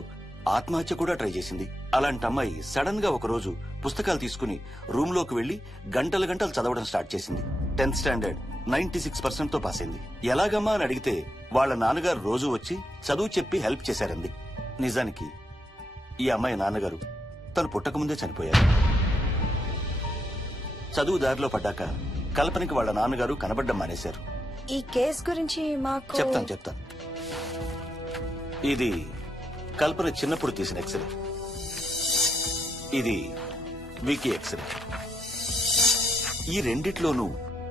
ఆత్మహత్య కూడా ట్రై చేసింది. అలాంటి అమ్మాయి సడన్ గా ఒక రోజు పుస్తకాలు తీసుకుని రూమ్ లోకి వెళ్లి గంటలు గంటలు చదవడం స్టార్ట్ చేసింది. 10th స్టాండర్డ్ 96% తో పాస్ అయింది. ఎలాగమ్మా అని అడిగితే వాళ్ళ నాన్నగారు రోజు వచ్చి చదువు చెప్పి హెల్ప్ చేశారంది. నిజానికి ఈ అమ్మాయి నాన్నగారు తను పుట్టకముందే చనిపోయారు. చదువు దారిలో పడ్డాక కల్పనకి వాళ్ళ నాన్నగారు కనబడ్డం మానేశారు. ఈ కేసు గురించి మాకు చెప్తాను. ఇది కల్పన చిన్నప్పుడు తీసిన ఎక్స్రే. ఇది వికీ ఎక్స్రే. ఈ రెండిట్లోనూ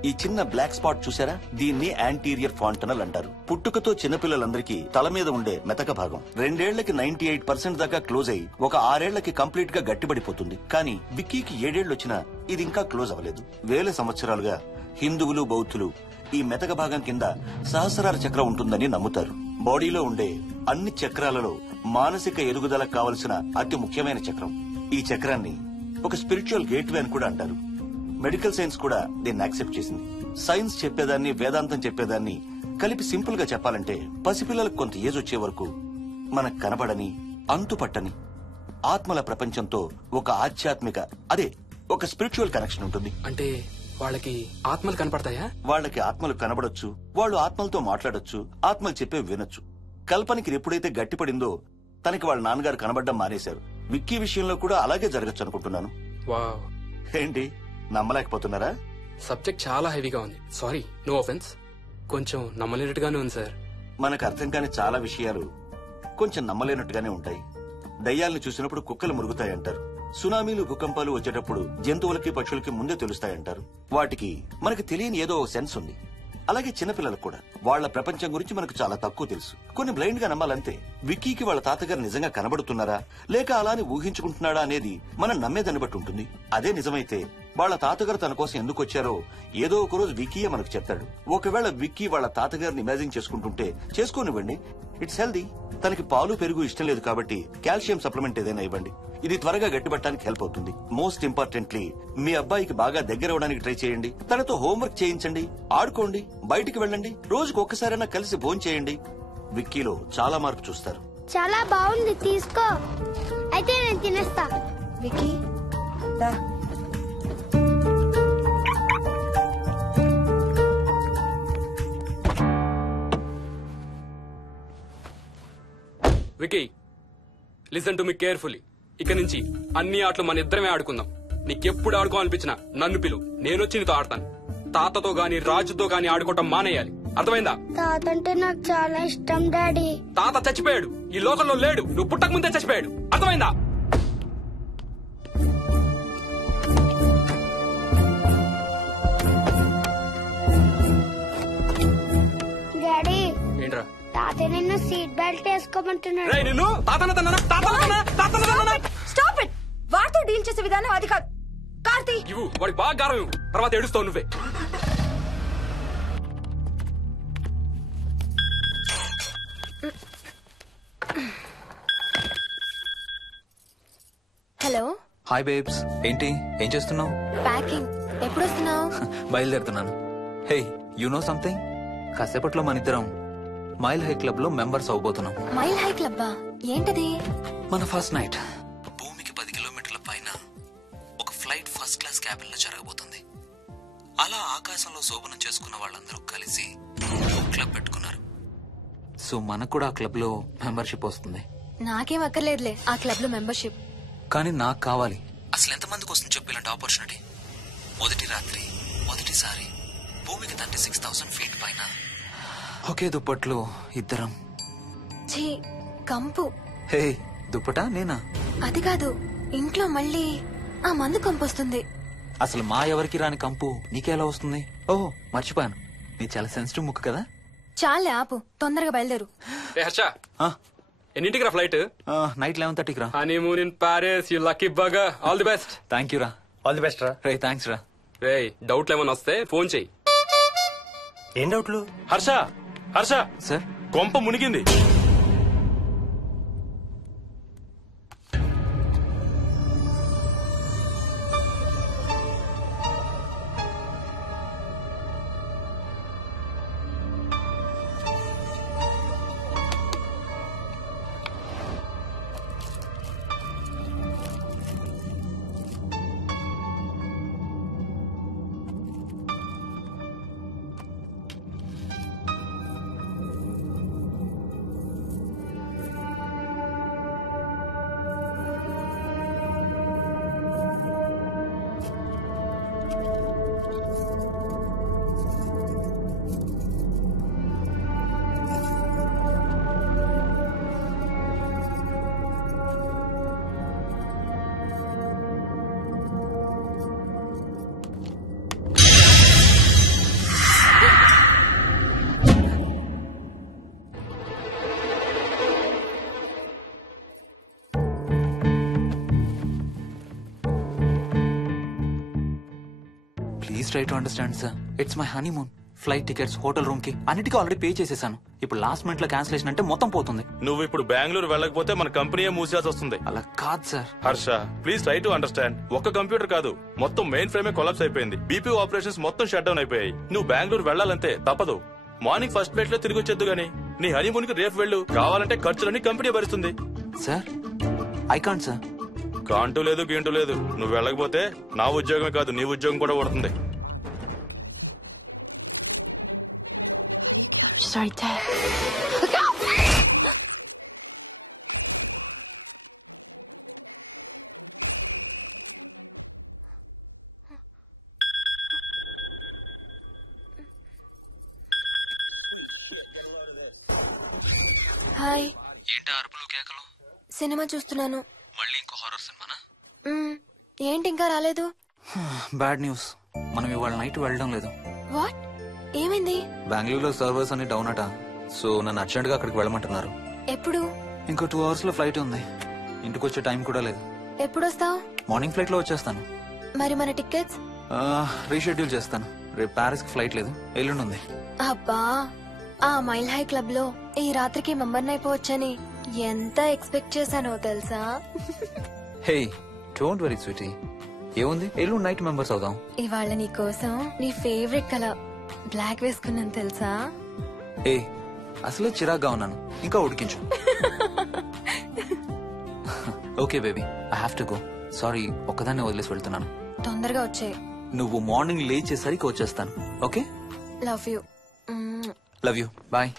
ఈ చిన్న బ్లాక్ స్పాట్ చూసారా? దీన్ని యాంటీరియర్ ఫాంటనల్ అంటారు. పుట్టుకతో చిన్నపిల్లలందరికీ తల మీద ఉండే మెతక భాగం 2 ఏళ్లకి 98% దాకా క్లోజ్ అయి ఒక 6 ఏళ్లకి కంప్లీట్ గా గట్టిపడిపోతుంది. కానీ విక్కీకి 7 ఏళ్లు వచ్చినా ఇది ఇంకా క్లోజ్ అవ్వలేదు. వేల సంవత్సరాలుగా హిందువులు బౌద్ధులు ఈ మెతక భాగం కింద సహస్రార చక్రం ఉంటుందని నమ్ముతారు. బాడీలో ఉండే అన్ని చక్రాలలో మానసిక ఎదుగుదలకు కావలసిన అతి ముఖ్యమైన చక్రం. ఈ చక్రాన్ని ఒక స్పిరిచువల్ గేట్వే అని కూడా అంటారు. మెడికల్ సైన్స్ కూడా దీన్ని యాక్సెప్ట్ చేసింది. సైన్స్ చెప్పేదాన్ని వేదాంతం చెప్పేదాన్ని కలిపి సింపుల్ గా చెప్పాలంటే పసిపిల్లలకు కొంత ఏజ్ వచ్చే వరకు మనకు కనబడని అంతుపట్టని ఆత్మల ప్రపంచంతో ఒక ఆధ్యాత్మిక అదే ఒక స్పిరిచువల్ కనెక్షన్ ఉంటుంది. అంటే వాళ్ళకి ఆత్మలు కనపడతాయా? వాళ్ళకి ఆత్మలు కనబడొచ్చు, వాళ్ళు ఆత్మలతో మాట్లాడొచ్చు, ఆత్మలు చెప్పే వినొచ్చు. కల్పనకి ఎప్పుడైతే గట్టిపడిందో తనకి వాళ్ళ నాన్నగారు కనబడ్డం మానేశారు. విక్కీ విషయంలో కూడా అలాగే జరగచ్చు అనుకుంటున్నాను. వావ్, ఏంటి నమ్మలేకపోతున్నారా? సబ్జెక్ట్ చాలా హెవీగా ఉంది. Sorry, no offence. కొంచెం నమ్మలేనట్టుగానే ఉంది సార్. మనకు అర్థం కాని చాలా విషయాలు కొంచెం నమ్మలేనట్టుగానే ఉంటాయి. దయ్యాలను చూసినప్పుడు కుక్కలు మురుగుతాయంటారు. సునామీలు భూకంపాలు వచ్చేటప్పుడు జంతువులకి పక్షులకి ముందే తెలుస్తాయంటారు. వాటికి మనకి తెలియని ఏదో సెన్స్ ఉంది. అలాగే చిన్నపిల్లలకు కూడా వాళ్ళ ప్రపంచం గురించి మనకు చాలా తక్కువ తెలుసు. కొన్ని బ్లైండ్ గా నమ్మాలంతే. విక్కీకి వాళ్ళ తాతగారు నిజంగా కనబడుతున్నారా లేక అలానే ఊహించుకుంటున్నాడా అనేది మనం నమ్మేదాన్ని బట్టి ఉంటుంది. అదే నిజమైతే వాళ్ళ తాతగారు తన కోసం ఎందుకు వచ్చారో ఏదో ఒక రోజు విక్కీయే మనకు చెప్తాడు. ఒకవేళ విక్కీ వాళ్ళ తాతగారిని ఇమాజిన్ చేసుకుంటుంటే చేసుకోనివ్వండి, ఇట్స్ హెల్దీ. తనకి పాలు పెరుగు ఇష్టం లేదు కాబట్టి కాల్షియం సప్లిమెంట్ ఏదైనా ఇవ్వండి. ఇది త్వరగా గట్టిపట్టడానికి హెల్ప్ అవుతుంది. మోస్ట్ ఇంపార్టెంట్లీ మీ అబ్బాయికి బాగా దగ్గర అవడానికి ట్రై చేయండి. తనతో హోంవర్క్ చేయించండి, ఆడుకోండి, బయటికి వెళ్ళండి, రోజుకు ఒక్కసారైనా కలిసి భోజనం చేయండి. విక్కీలో చాలా మార్పు చూస్తారు. చాలా బాగుంది, తీసుకో. అయితే నేను తినేస్తా. విక్కీ దా. Vicky, listen to me carefully. ఇక నుంచి అన్ని ఆటలు మన ఇద్దరమే ఆడుకుందాం. నీకెప్పుడు ఆడుకోవాలనిపించినా నన్ను పిలు, నేనొచ్చి నీతో ఆడతాను. తాతతో గాని రాజుతో గాని ఆడుకోవటం మానేయాలి, అర్థమైందా? తాత అంటే నాకు చాలా ఇష్టం డాడీ. తాత చచ్చిపోయాడు, ఈ లోకంలో లేడు. నువ్వు పుట్టక ముందే చచ్చిపోయాడు, అర్థమైందా? డాడీ ఏంట్రా? తాత నిన్ను సీట్ బెల్ట్ వేసుకోమంటున్నాడు. నిన్ను స్టాప్ ఇట్. వాడితో డీల్ చేసే విధానం అది కాదు. కార్తీ ఇవ్వు, వాడికి బాగా గారం ఇవ్వు, తర్వాత ఏడుస్తావు నువ్వే. హలో. హాయ్ బేబ్స్, ఏంటి ఏం చేస్తున్నావు? ప్యాకింగ్. ఎప్పుడు వస్తున్నావు? బయలుదేరుతున్నాను. Hey, you know something? కాసేపట్లో మన ఇద్దరం మైల్ హై క్లబ్ లో మెంబర్స్ అవబోతున్నాం. మైల్ హై క్లబ్బా? ఏంటది? మన ఫస్ట్ నైట్ భూమికి 10 కిలోమీటర్ల పైన ఒక ఫ్లైట్ ఫస్ట్ క్లాస్ క్యాబిన్ లో జరగబోతుంది. అలా ఆకాశంలో శోభనం చేసుకున్న వాళ్ళందరూ కలిసి క్లబ్ పెట్టుకున్నారు. సో మనకు కూడా ఆ క్లబ్ లో మెంబర్షిప్ వస్తుంది. నాకేం అక్కర్లేదులే ఆ క్లబ్ లో మెంబర్షిప్. కానీ నాకు కావాలి. అసలు ఎంతమందికి వస్తుంది చెప్పు ఇలాంటి ఆపర్చునిటీ? మొదటి రాత్రి, మొదటిసారి భూమికి తండ్రి 6000 ఫీట్ పైన ఒకే దుప్పట్లో ఇద్దరం. ఛీ, కంపు. హే, దుప్పటా నేనా? అది కాదు, ఇంట్లో మళ్ళీ ఆ మందు కంపు వస్తుంది. అసలు మా ఎవరికి రాని కంపు నీకెలా వస్తుంది? ఓహో, మర్చిపోయాను, నీ చాలా సెన్సిటివ్ ముక్కు కదా. చాలే ఆపు, తొందరగా బయలుదేరు. హర్ష, ఎన్నింటికి రా ఫ్లైట్? నైట్ 11:30కి రా. Honeymoon in Paris, you lucky bugger. All the best. Thank you రా. ఆల్ ది బెస్ట్ రా. రే థ్యాంక్స్ రా. రే, డౌట్లు ఏమైనా వస్తే ఫోన్ చెయ్యి. ఏం డౌట్లు? హర్ష, హర్ష సార్, కొంప మునిగింది. Please try to understand sir. It's my honeymoon. Flight tickets, hotel room కి అన్నిటికీ ఆల్రెడీ పే చేసేసాను. ఇప్పుడు లాస్ట్ మినిట్ లో క్యాన్సిలేషన్ అంటే మొత్తం పోతుంది. నువ్వు ఇప్పుడు బెంగళూరు వెళ్ళకపోతే మన కంపెనీ మూసేయాల్సి వస్తుంది. అలా కాదు sir. Harsha, please try to understand. ఒక్క కంప్యూటర్ కాదు, మొత్తం మెయిన్ ఫ్రేమే కొలాప్స్ అయిపోయింది. బీపీ ఆపరేషన్స్ మొత్తం షట్ డౌన్ అయిపోయాయి. నువ్వు బెంగళూరు వెళ్ళాలంటే తప్పదు. మార్నింగ్ ఫస్ట్ ఫ్లైట్ లో తిరిగి వచ్చేద్దు గానీ నీ హనీమూన్ కి రేపు వెళ్ళు. కావాలంటే ఖర్చులన్నీ కంపెనీ భరిస్తుంది. Sir, I can't sir. కాంటూ లేదు, గీంటూ లేదు. నువ్వు వెళ్ళకపోతే నా ఉద్యోగమే కాదు, నీ ఉద్యోగం కూడా పడుతుంది. హాయ్. ఏంటి అరుపులు కేకలు? సినిమా చూస్తున్నాను. మళ్ళీ ఇంకో హారర్ సినిమానా? ఏంటి ఇంకా రాలేదు? బ్యాడ్ న్యూస్, మనం ఇవాళ నైట్ వెళ్ళడం లేదు. వాట్? ఏమైంది? బెంగళూరులో సర్వర్స్ అన్ని డౌన్ అట. సో నన్ను అర్జెంట్ గా అక్కడికి వెళ్ళమంటున్నారు. ఎప్పుడు? ఇంకో 2 hours లో ఫ్లైట్ ఉంది. ఇంటికి వచ్చే టైం కూడా లేదు. ఎప్పుడు వస్తావు? మార్నింగ్ ఫ్లైట్ లో వచ్చేస్తాను. మరి మన టికెట్స్? రీషెడ్యూల్ చేస్తాను. రేపు ప్యారిస్ కి ఫ్లైట్ లేదు, ఎల్లుండి ఉంది. అబ్బా, ఆ మైల్ హై క్లబ్ లో ఈ రాత్రికి మెంబర్ అయిపోవచ్చని ఎంత ఎక్స్పెక్ట్ చేశానో తెలుసా? హే డోంట్ వరీ స్వీటీ, ఏముంది, ఎల్లుండి నైట్ మెంబర్స్ అవుదాం. ఇవాళ నీ కోసం నీ ఫేవరెట్ కలర్ బ్లాక్ వేసుకున్నాను తెలుసా? ఏ అసలే చిరాగ్గా ఉన్నాను, ఇంకా ఉడికించు. Okay baby, I have to go. Sorry, ఒక్కదాన్ని వదిలేసి వెళ్తున్నాను. తొందరగా వచ్చే. నువ్వు మార్నింగ్ లేచేసరికి వచ్చేస్తాను. Okay? Love you. Love you, bye.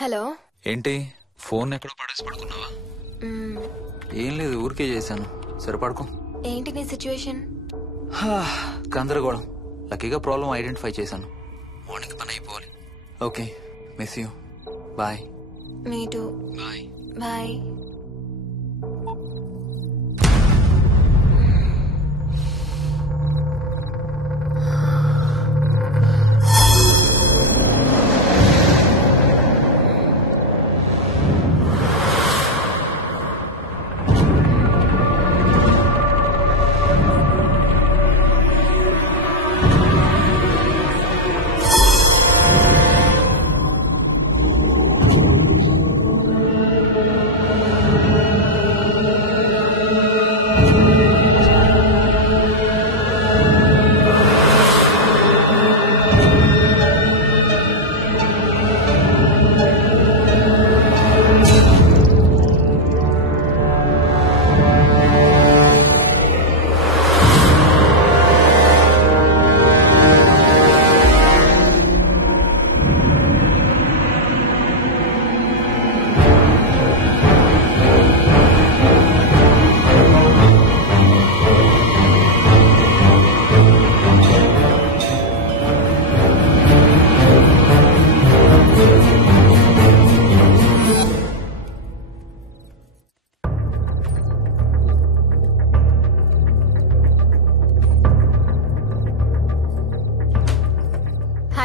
Hello. ఏంటి ఫోన్ ఎక్కడో పడేసి పడుకున్నావా? ఏం లేదు, ఊరికే చేశాను. సరే పడుకో. ఏంటి నీ సిచ్యువేషన్? గందరగోళం. లక్కీగా ప్రాబ్లం ఐడెంటిఫై చేశాను. మార్నింగ్ పని అయిపోవాలి. Okay, miss you. Bye. Me too. Bye. Bye.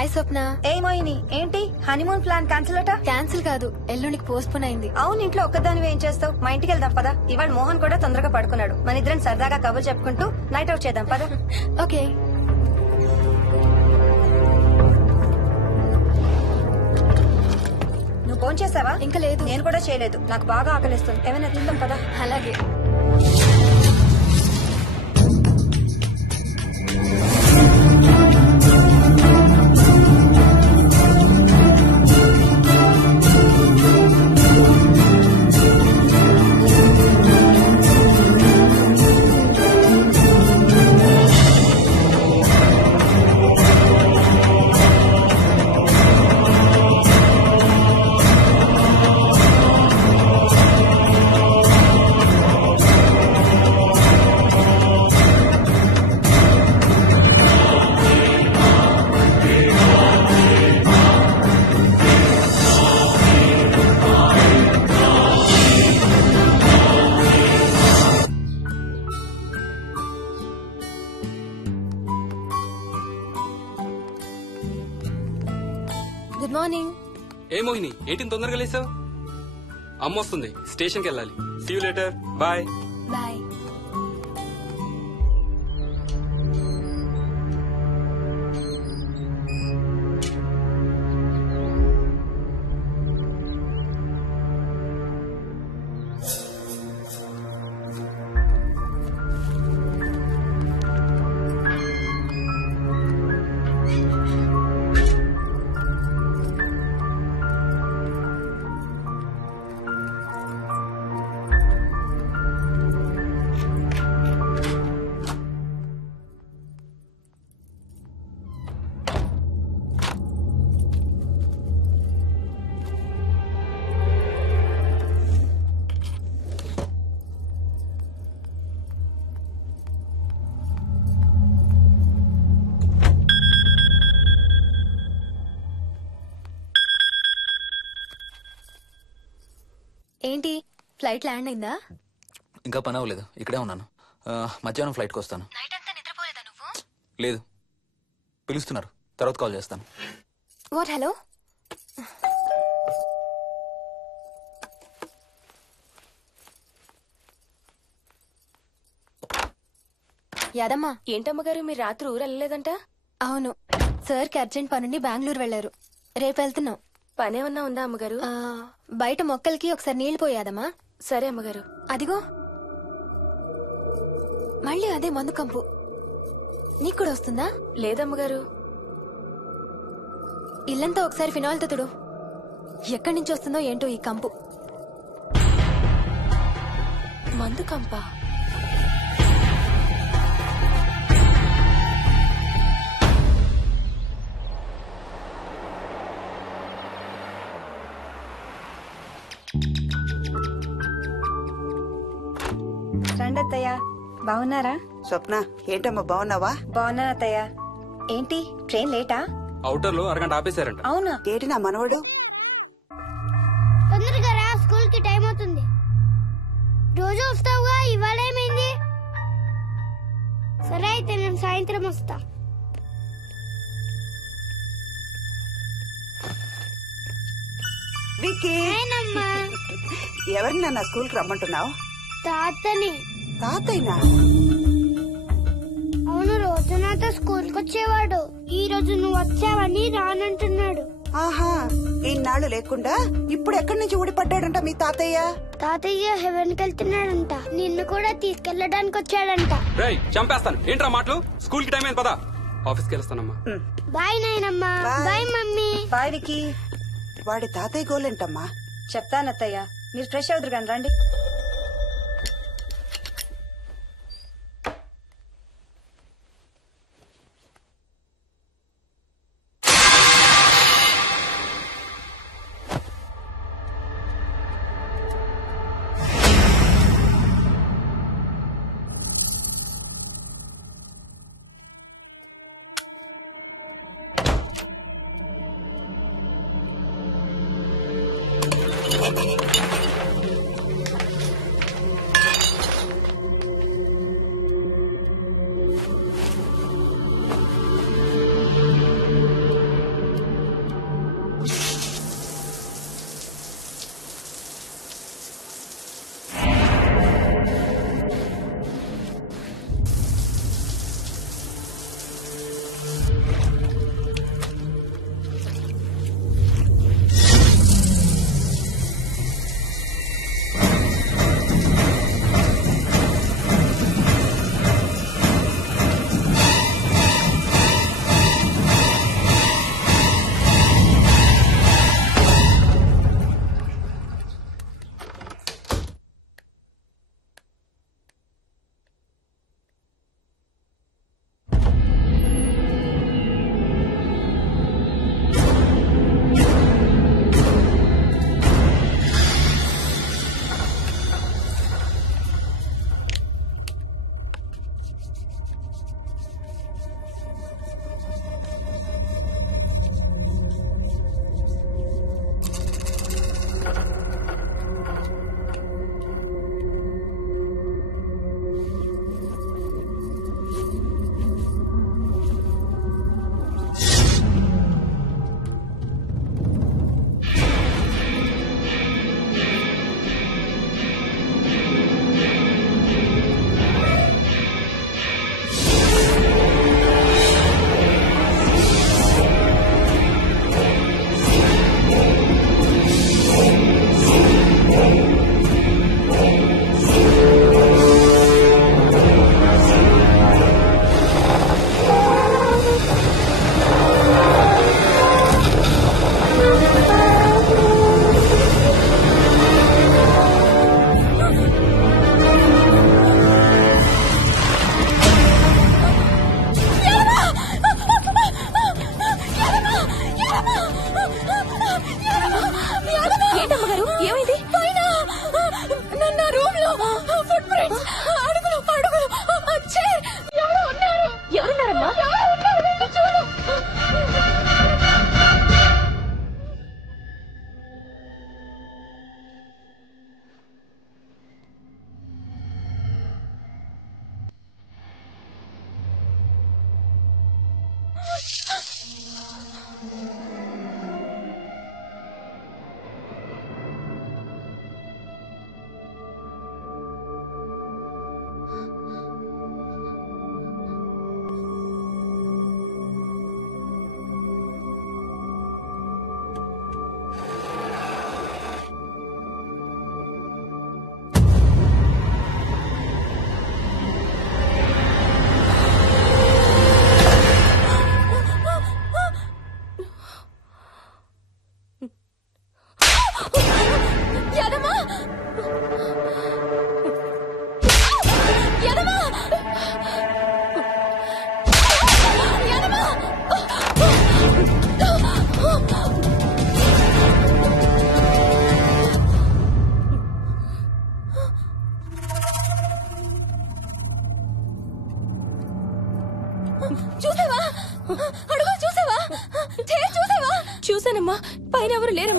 Hi Swapna. ఏ మోహిని, ఏంటి హనీమూన్ ప్లాన్ క్యాన్సిల్ అట? క్యాన్సిల్ కాదు, ఎల్లుండికి పోస్ట్ పోన్ అయింది. అవును, ఇంట్లో ఒక్కదానివి ఏం చేస్తావు? మా ఇంటికి వెళ్దాం పదా. ఇవాళ మోహన్ కూడా తొందరగా పడుకున్నాడు. మన ఇద్దరం సరదాగా కబుర్లు చెప్పుకుంటూ నైట్ అవుట్ చేద్దాం పదా. ఓకే. నువ్వు ఫోన్ చేసావా? ఇంకా లేదు. నేను కూడా చేయలేదు. నాకు బాగా ఆకలిస్తుంది. ఏమైనా తిందాం పదా. అలాగే. Good morning. ఏ మోహిని, ఏంటి తొందరగా లేసావు? అమ్మ వస్తుంది, స్టేషన్కి వెళ్ళాలి. See you later. Bye. Bye. ఏంటి, ఫ్లైట్ ల్యాండ్ అయిందా? ఇంకా పని అవ్వలేదు, ఇక్కడే ఉన్నాను. మధ్యాహ్నం ఫ్లైట్కి వస్తాను. నైట్ అంతా నిద్రపోలేదా నువ్వు? లేదు, పిలుస్తున్నారు, తర్వాత కాల్ చేస్తాను. వాట్? హలో. యాదమ్మా. ఏంటమ్మగారు, మీరు రాత్రి ఊరు వెళ్ళలేదంట? అవును, సార్కి అర్జెంట్ పనుండి బెంగళూరు వెళ్లారు. రేపు వెళ్తున్నాం. పనేమన్నా ఉందా అమ్మగారు? బయట మొక్కలకి ఒకసారి నీళ్లు పోయాదమ్మా. సరే అమ్మగారు. అదిగో మళ్ళీ అదే మందు కంపు. నీకు కూడా వస్తుందా? లేదమ్మగారు. ఇల్లంతా ఒకసారి ఫినాయిల్ తో తుడు. ఎక్కడి నుంచి వస్తుందో ఏంటో ఈ కంపు. మందు కంపా? రండి అత్తయ్య. బాగున్నారా? స్వప్న, ఏంటమ్మా బాగున్నావా? బాగున్నాను అత్తయ్య. ఏంటి ట్రైన్ లేటా? అవుటర్ లో అరగంట ఆపేశారంట. అవునా? ఏంటి నా మనవడు? తొందరగా రా, స్కూల్ కి టైం అవుతుంది. రోజు వస్తావుగా, ఇవాళ ఏమైంది? సరే అయితే నేను సాయంత్రం వస్తా. విక్కీ, ఎవరిని నా స్కూల్ కి రమ్మంటున్నావు? తాతని. తాతయ్యనా? అవును, రోజు నాతో స్కూల్ కి వచ్చేవాడు. ఈ రోజు నువ్వు వచ్చావని రానంటున్నాడు. ఆహా, ఇన్నాళ్ళు లేకుండా ఇప్పుడు ఎక్కడి నుంచి ఊడిపడ్డాడంట మీ తాతయ్య? తాతయ్య హెవెన్ కి వెళ్తున్నాడంట. నిన్ను కూడా తీసుకెళ్లడానికి వచ్చాడంట. రేయ్, చంపేస్తాను. ఏంట్రా మాటలు? స్కూల్ కి టైం అయింది, పదా. ఆఫీస్కి వెళ్తానమ్మా. బాయ్ నాయనమ్మా. Bye mummy. బాయ్ వికీ. వాడి తాతయ్య గోలేంటమ్మా? చెప్తానత్తయ్య, మీరు ఫ్రెష్ అవుతురు కానీ రండి.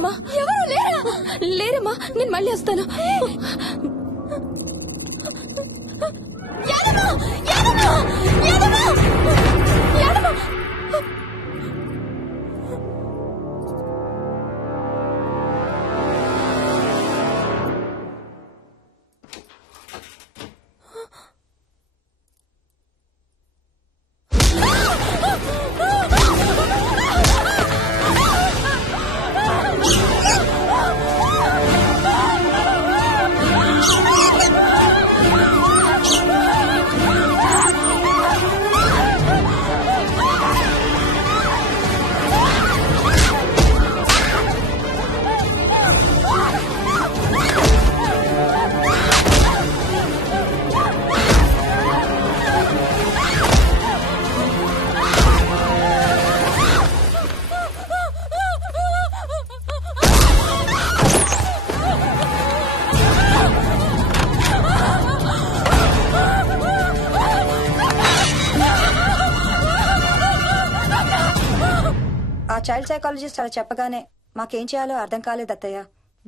లేరమ్మా, ఎవరు లేరమ్మా. నేను మళ్ళీ వస్తాను. చైల్డ్ సైకాలజిస్ట్ అలా చెప్పగానే మాకేం చేయాలో అర్థం కాలేదు అత్తయ్య.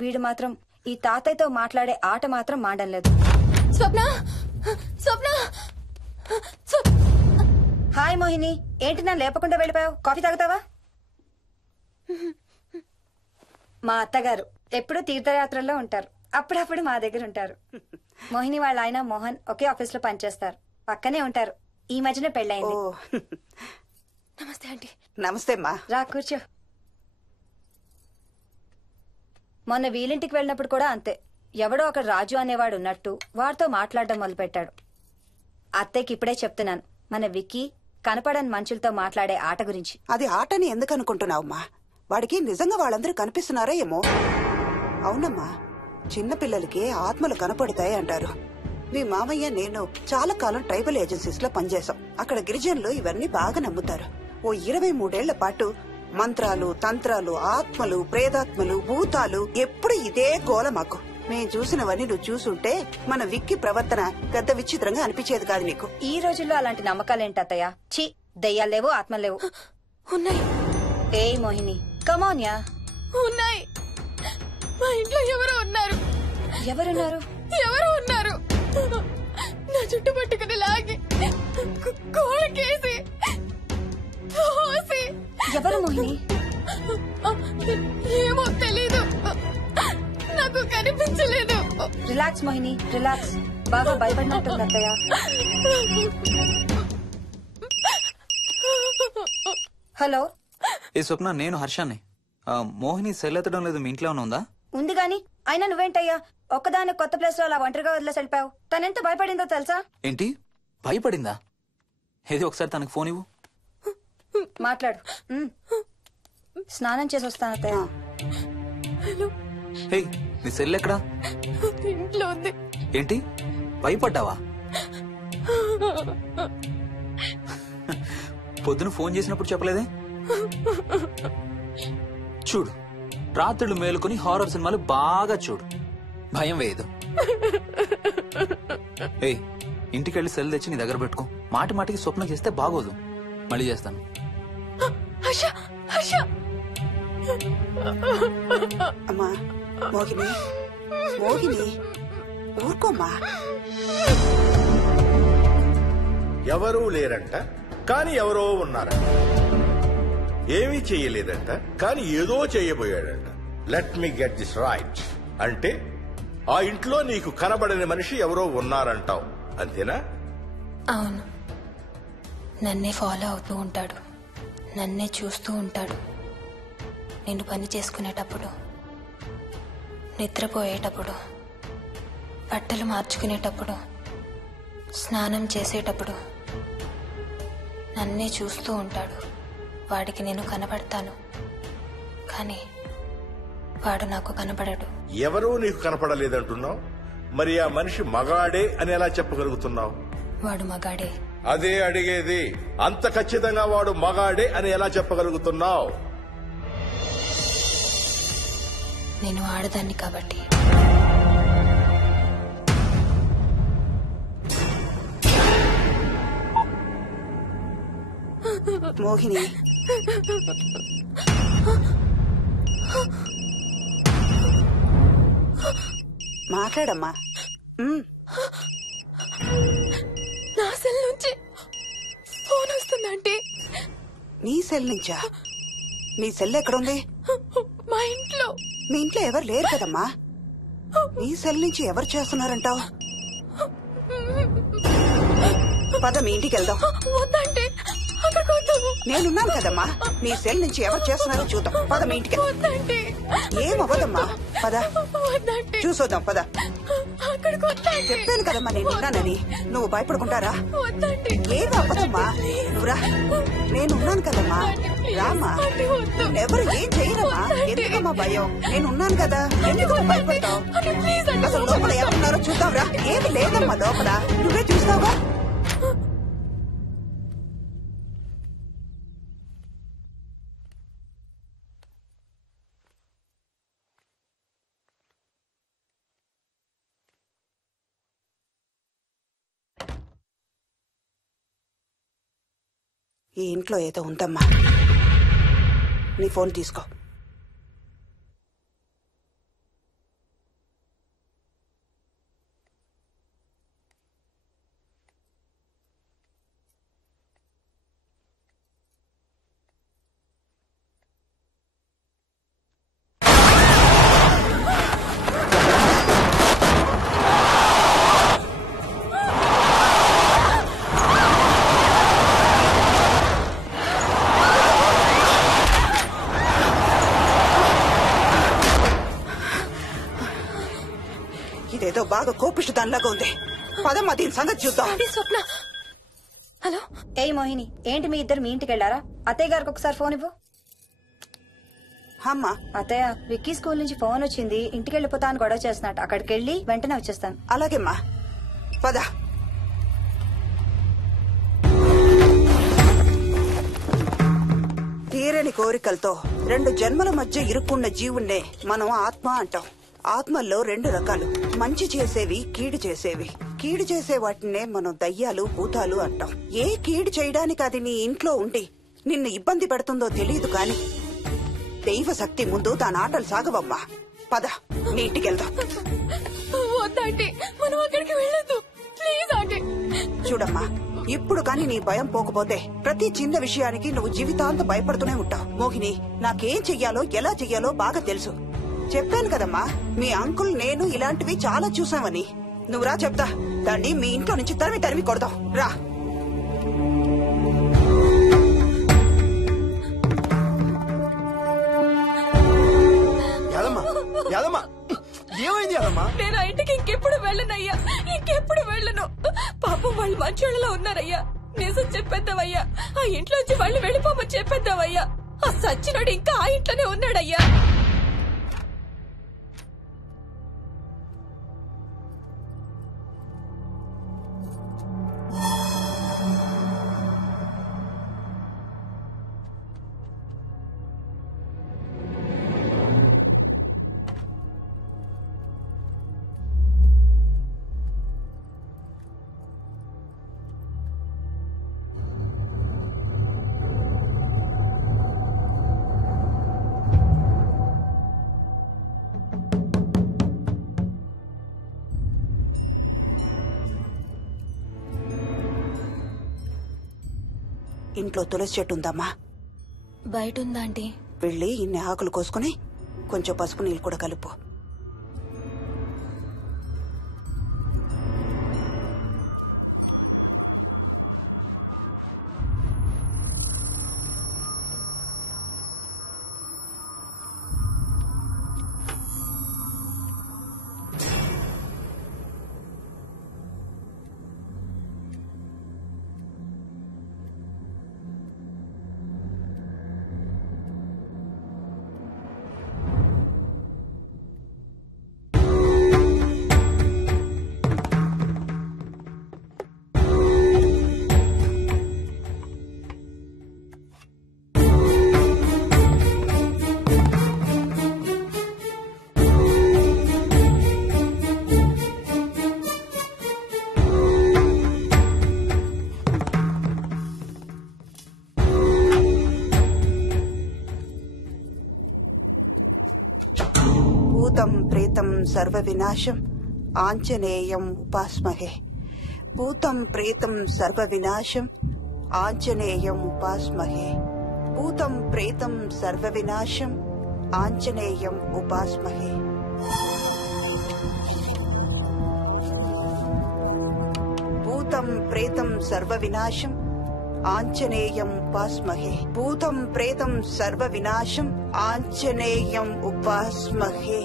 వీడు మాత్రం ఈ తాతయ్యతో మాట్లాడే ఆట మాత్రం మాండం లేదు. హాయ్ మోహిని, ఏంటి నన్ను లేపకుండా వెళ్ళిపోయావు? కాఫీ తాగుతావా? మా అత్తగారు ఎప్పుడూ తీర్థయాత్రల్లో ఉంటారు, అప్పుడప్పుడు మా దగ్గర ఉంటారు. మోహిని వాళ్ళ ఆయన మోహన్ ఒకే ఆఫీస్ లో పనిచేస్తారు, పక్కనే ఉంటారు. ఈ మధ్యన పెళ్ళయింది. నమస్తే ఆంటీ. నమస్తే అమ్మా. రా కూర్చో. మొన్న వీలింటికి వెళ్ళినప్పుడు కూడా అంతే. ఎవడో ఒక రాజు అనేవాడు ఉన్నట్టు వాడితో మాట్లాడడం మొదలుపెట్టాడు. అత్తయ్యకి ఇప్పుడే చెప్తున్నాను, మన విక్కీ కనపడని మనుషులతో మాట్లాడే ఆట గురించి. అది ఆటని ఎందుకు అనుకుంటున్నావమ్మా? వాడికి నిజంగా వాళ్ళందరూ కనిపిస్తున్నారా ఏమో. అవునమ్మా, చిన్నపిల్లలకి ఆత్మలు కనపడతాయి అంటారు. మీ మామయ్య నేను చాలా కాలం ట్రైబల్ ఏజెన్సీస్ లో పనిచేశాం. అక్కడ గిరిజనులు ఇవన్నీ బాగా నమ్ముతారు. ఓ 23 ఏళ్ల పాటు మంత్రాలు, తంత్రాలు, ఆత్మలు, ప్రేతాత్మలు, భూతాలు, ఎప్పుడు ఇదే గోల మాకు. మేం చూసినవన్నీ నువ్వు చూసుంటే మన విక్కి ప్రవర్తన పెద్ద విచిత్రంగా అనిపించేది కాదు నీకు. ఈ రోజుల్లో అలాంటి నమ్మకాలేంటి అత్తయ్య? ఛీ, దెయ్యాలు లేవు, ఆత్మలు లేవు. ఉన్నాయి. ఏ మోహిని, కమాన్యా. ఉన్నాయి. మా ఇంట్లో ఎవరో ఉన్నారు. ఎవరున్నారు? ఎవరో ఉన్నారు. నా చుట్టు పట్టుకుని లాగి కోళ్ళకేసి ఎవరు మోహిని? ఏమో తెలీదు, నాకు కనిపించలేదు. Relax Mohini, relax. బాగా భయపడినట్టుంది అత్తయ్య. హలో. ఏ స్వప్న, నేను హర్షాన్ని. మోహిని సెల్ ఎత్తడం లేదు, మీ ఇంట్లో ఉందా? ఉంది గాని అయినా నువ్వేంటయ్యా ఒక్కదాని కొత్త ప్లేస్ లో అలా ఒంటరిగా వదిలేసి వెళ్ళిపోయావు? తనెంత భయపడిందో తెలుసా? ఏంటి భయపడిందా? ఏది ఒకసారి తనకు ఫోన్ ఇవ్వు. మాట్లాడు. స్నానం చేసి వస్తాను అత్తయ్య. హే, నీ సెల్ ఎక్కడా? ఇంట్లో ఉంది. ఏంటి భయపడ్డావా? పొద్దున ఫోన్ చేసినప్పుడు చెప్పలేదే? చూడు, రాత్రులు మేలుకొని హారర్ సినిమాలు బాగా చూడు, భయం వేయదు. ఏయ్, ఇంటికెళ్ళి సెల్ తెచ్చి నీ దగ్గర పెట్టుకో. మాటి మాటికి స్వప్నం చేస్తే బాగోదు. మళ్ళీ చేస్తాను. అమ్మా మోహిని, మోహిని ఊరుకోమ్మా. ఎవరూ లేరంట, కానీ ఎవరో ఉన్నారంట. ఏమీ చెయ్యలేదంట, కానీ ఏదో చేయబోయాడంట. Let me get this right. అంటే ఆ ఇంట్లో నీకు కనబడని మనిషి ఎవరో ఉన్నారంటావు, అంతేనా? అవును. నన్నే ఫాలో అవుతూ ఉంటాడు, నన్నే చూస్తూ ఉంటాడు. నేను పని చేసుకునేటప్పుడు, నిద్రపోయేటప్పుడు, బట్టలు మార్చుకునేటప్పుడు, స్నానం చేసేటప్పుడు నన్నే చూస్తూ ఉంటాడు. వాడికి నేను కనబడతాను, కానీ వాడు నాకు కనబడడు. ఎవరూ నీకు కనపడలేదంటున్నావు, మరి ఆ మనిషి మగాడే అని ఎలా చెప్పగలుగుతున్నావు? వాడు మగాడే. అదే అడిగేది. అంత ఖచ్చితంగా వాడు మగాడే అని ఎలా చెప్పగలుగుతున్నావు? నేను ఆడదాన్ని కాబట్టి. మోహిని, మాట్లాడమ్మా. నా సెల్ నుంచి ఫోన్ వస్తుందంటే. నీ సెల్ నుంచా? నీ సెల్ ఎక్కడుంది? మా ఇంట్లో. మీ ఇంట్లో ఎవరు లేరు కదమ్మా. నీ సెల్ నుంచి ఎవరు చేస్తున్నారంటావు? పద మీ ఇంటికి వెళ్దాం. వద్దంటే నేనున్నాను కదమ్మా. నీ సెల్ నుంచి ఎవరు చేస్తున్నారో చూద్దాం. పద మీ ఇంటికి. ఏమవ్వదమ్మా, పద చూసొద్దాం. పద. చెప్పాను కదమ్మా నేనున్నానని. నువ్వు భయపడుకుంటారా? ఏమి అవ్వదమ్మా, నువ్వురా. నేనున్నాను కదమ్మా, రామ్మా. ఎవరు ఏం చేయరమ్మా. ఎందుకమ్మా భయం? నేనున్నాను కదా, ఎందుకు భయపడతావు? అసలు లోపల ఎవరున్నారో చూద్దాంరా. ఏమి లేదమ్మా లోపల, నువ్వే చూస్తావా? ఈ ఇంట్లో ఏదో ఉందమ్మా. నీ ఫోన్ తీసుకో. ఇదేదో బాగా కోపిష్టి దానిలాగా ఉంది. పదమ్మా దీని సంగతి చూద్దాం. స్వప్న. హలో. ఏ మోహిని, ఏంటి మీ ఇద్దరు మీ ఇంటికి వెళ్ళారా? అత్తయ్య గారికి ఒకసారి ఫోన్ ఇవ్వు. అమ్మా. అత్తయ్య, విక్కీ స్కూల్ నుంచి ఫోన్ వచ్చింది. ఇంటికి వెళ్ళిపోతా అని గొడవ చేస్తున్నట్టు. అక్కడికి వెళ్ళి వెంటనే వచ్చేస్తాను. అలాగేమ్మా, పద. తీరని కోరికలతో 2 జన్మల మధ్య ఇరుక్కున్న జీవుణ్ణే మనం ఆత్మ అంటాం. ఆత్మల్లో 2 రకాలు, మంచి చేసేవి, కీడు చేసేవి. కీడు చేసే వాటినే మనం దయ్యాలు, భూతాలు అంటాం. ఏ కీడు చేయడానికి అది నీ ఇంట్లో ఉండి నిన్ను ఇబ్బంది పెడుతుందో తెలియదు కాని దైవ శక్తి ముందు దాని ఆటలు సాగవమ్మా. పద నీ ఇంటికి వెళ్దాం. వద్దంటే మనం అక్కడికి వెళ్ళొద్దు. ప్లీజ్ అంటే. చూడమ్మా, ఇప్పుడు కాని నీ భయం పోకపోతే ప్రతి చిన్న విషయానికి నువ్వు జీవితాంతం భయపడుతూనే ఉంటావు. మోహిని, నాకేం చెయ్యాలో ఎలా చెయ్యాలో బాగా తెలుసు. చెప్పాను కదమ్మా, మీ అంకుల్ నేను ఇలాంటివి చాలా చూసామని. నువ్వు రా చెప్తా. దాన్ని మీ ఇంట్లో నుంచి తరిమి కొడదాం. రా. ఏమైంది అదమ్మా? నేను ఆ ఇంటికి ఇంకెప్పుడు వెళ్ళనయ్యా, ఇంకెప్పుడు వెళ్ళను. పాపం వాళ్ళు మంచోళ్ళలో ఉన్నారయ్యా. నిజం చెప్పేద్దామయ్యా. ఆ ఇంట్లోంచి వాళ్ళు వెళ్ళిపోమని చెప్పేద్దామయ్యా. ఆ సచ్చినోడు ఇంకా ఆ ఇంట్లోనే ఉన్నాడయ్యా. ఇంట్లో తులసి చెట్టు ఉందమ్మా. బయట ఉందా ఆంటీ? వెళ్ళి ఇన్ని ఆకులు కోసుకుని కొంచెం పసుపు నీళ్ళు కూడా కలుపు. భూతం ప్రేతం సర్వ వినాశం ఆంజనేయం ఉపాస్మహే భూతం ప్రేతం సర్వ వినాశం ఆంజనేయం ఉపాస్మహే భూతం ప్రేతం సర్వ వినాశం ఆంజనేయం ఉపాస్మహే భూతం ప్రేతం సర్వ వినాశం ఆంజనేయం ఉపాస్మహే భూతం ప్రేతం సర్వ వినాశం ఆంజనేయం ఉపాస్మహే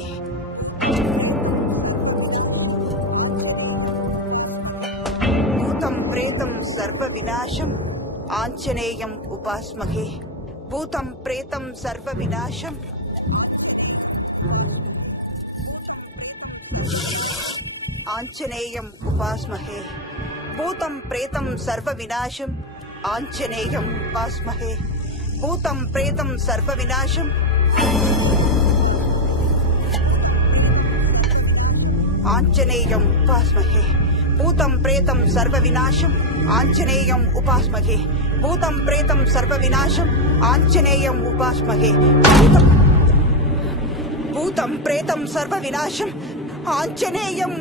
భూతం ప్రేతం సర్వ వినాశం ఆంజనేయం ఉపాస్మహే భూతం ప్రేతం సర్వ వినాశం ఆంజనేయం ఉపాస్మహే భూతం ప్రేతం సర్వ వినాశం ఆంజనేయం ఉపాస్మహే భూతం ప్రేతం సర్వ వినాశం ఆంజనేయం ఉపాస్మహే భూతం ప్రేతం సర్వ వినాశం ఆంజనేయం ఉపాస్మహే భూతం ప్రేతం సర్వ వినాశం ఆంజనేయం ఉపాస్మహే భూతం ప్రేతం సర్వ వినాశం ఆంజనేయం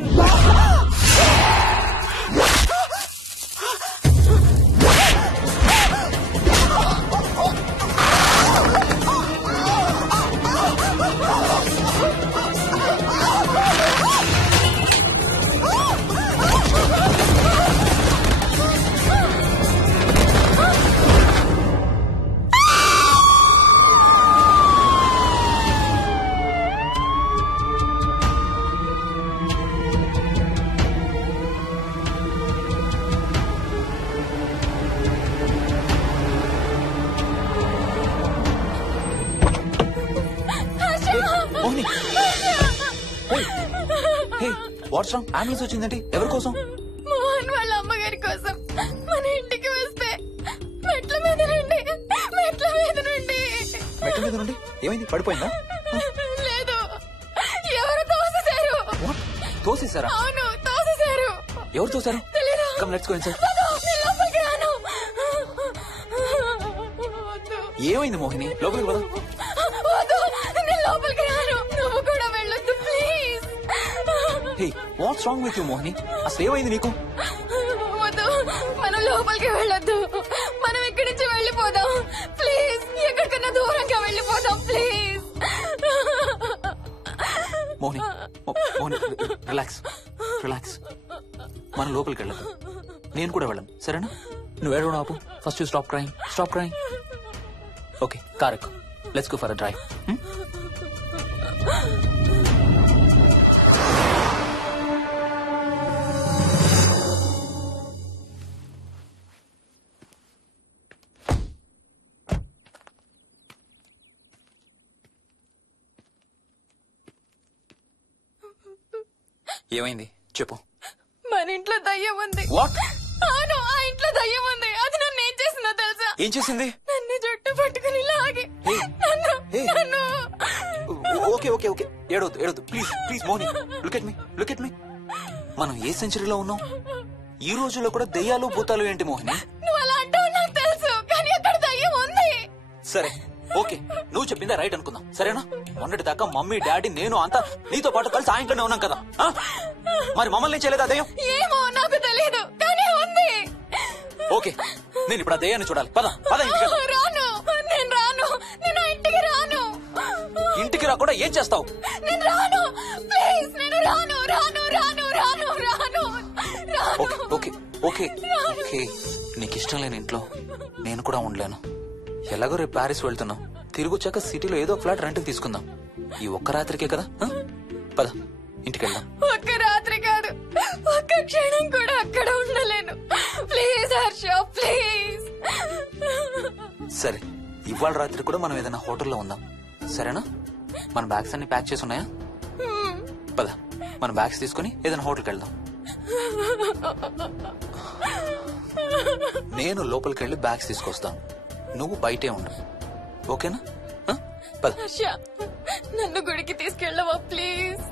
వాట్స్ రాంగ్? అంబులెన్స్ వచ్చిందంటే ఎవరి కోసం? మోహన్ వాళ్ళ అమ్మగారి కోసం. మన ఇంటికి వస్తే మెట్ల మీద నుండి మెట్ల మీద నుండి ఏమైంది? పడిపోయిందా? లేదు, ఎవరు తోసేశారు. తోసేశారా? అవును, తోసేశారు. ఎవరు తోసారు? Come let's go inside. లోపలికి రాను. ఏమైంది మోహిని? లోపలికి పద. నేను లోపలికి రాను, నువ్వు కూడా వెళ్ళొద్దు please. Hey, watts wrong with you Mohini? అసలు ఏమైంది నీకు? వద్దు, మనం లోపలికి వెళ్ళొద్దు. మనం ఇక్కడి నుంచి వెళ్ళిపోదాం ప్లీజ్. ఎక్కడికన్నా దూరంగా వెళ్ళిపోదాం please. Mohini, Mohini relax relax. మనం లోపలికి వెళ్ళదు, నేను కూడా వెళ్ళను, సరేనా? నువ్వు ఏడవడం ఆపు. First you stop crime, stop crime. Okay, car ఎక్కు. Let's go for a drive. ఏమైంది చెప్పు. మన ఇంట్లో దయ్యం ఉంది. వాట్? అవును, ఆ ఇంట్లో దయ్యం ఉంది. అది నన్ను ఏం చేసిందో తెలుసా? ఏం చేసింది? నన్ను జుట్టు పట్టుకుని లాగి నన్ను. ఓకే ఓకే ఓకే, ఏడవద్దు ఏడవద్దు please please Mohini. Look at me, look at me. మనం ఏ సెంచరీలో ఉన్నాం? ఈ రోజుల్లో కూడా దెయ్యాలు భూతాలు ఏంటి మోహిని? నువ్వు అలా అంటావు నాకు తెలుసు, కానీ అక్కడ దయ్యం ఉంది. సరే ఓకే, నువ్వు చెప్పిందే రైట్ అనుకుందాం, సరేనా? మొన్నటి దాకా మమ్మీ డాడీ నేను అంతా నీతో పాటు కలిసి ఆ ఇంట్లోనే ఉన్నాం కదా. మరి మమ్మల్ని చేయలేదు ఆ దెయ్యం? ఏమో నాకు తెలియదు, కానీ ఉంది. ఓకే, నేను ఇప్పుడు ఆ దెయ్యాన్ని చూడాలి. పద పద. రాను, నేను రాను, నేను ఆ ఇంటికి రాను. ఇంటికి రాకుండా ఏం చేస్తావు? నేను రాను ప్లీజ్, నేను రాను రాను రాను రాను రాను. ఓకే ఓకే ఓకే ఓకే, నీకు ఇష్టం లేని ఇంట్లో నేను కూడా ఉండలేను. ఎలాగో రేపు ప్యారిస్ వెళ్తున్నాం, తిరిగి వచ్చాక సిటీలో ఏదో ఫ్లాట్ రెంట్కి తీసుకుందాం. ఈ ఒక్క రాత్రికే కదా. పద ఇంటికి వెళ్దాం. ఒక్క రాత్రి కాదు, ఒక్క క్షణం కూడా అక్కడ ఉండలేను. Please Harsha please. సరే, ఇవాళ రాత్రి కూడా మనం ఏదైనా హోటల్లో ఉందాం, సరేనా? మన బ్యాగ్స్ అన్ని ప్యాక్ చేసి ఉన్నాయా? పద మన బ్యాగ్స్ తీసుకుని ఏదైనా హోటల్కి వెళ్దాం. నేను లోపలికి వెళ్ళి బ్యాగ్స్ తీసుకొస్తాను, నువ్వు బయటే ఉండు, ఓకేనా? పద. హర్ష, నన్ను గుడికి తీసుకెళ్ళవా ప్లీజ్?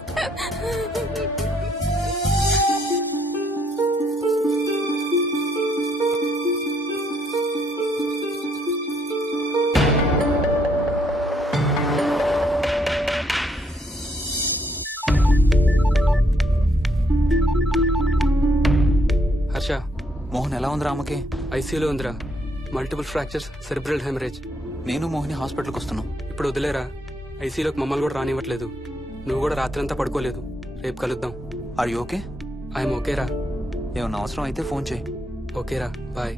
మోహన్ ఎలా ఉందిరా ఆమెకి? ఐసీయూలో ఉందిరా. Multiple fractures, cerebral haemorrhage. నేను మోహిని హాస్పిటల్కి వస్తున్నాం. ఇప్పుడు వదిలేరా, ఐసీయూలోకి మమ్మల్ని కూడా రానివ్వట్లేదు. నువ్వు కూడా రాత్రంతా పడుకోలేదు. రేపు కలుద్దాం. Are you okay? ఐఎమ్ ఓకేరా. ఏమన్నా అవసరం అయితే ఫోన్ చేయి. ఓకేరా, బాయ్.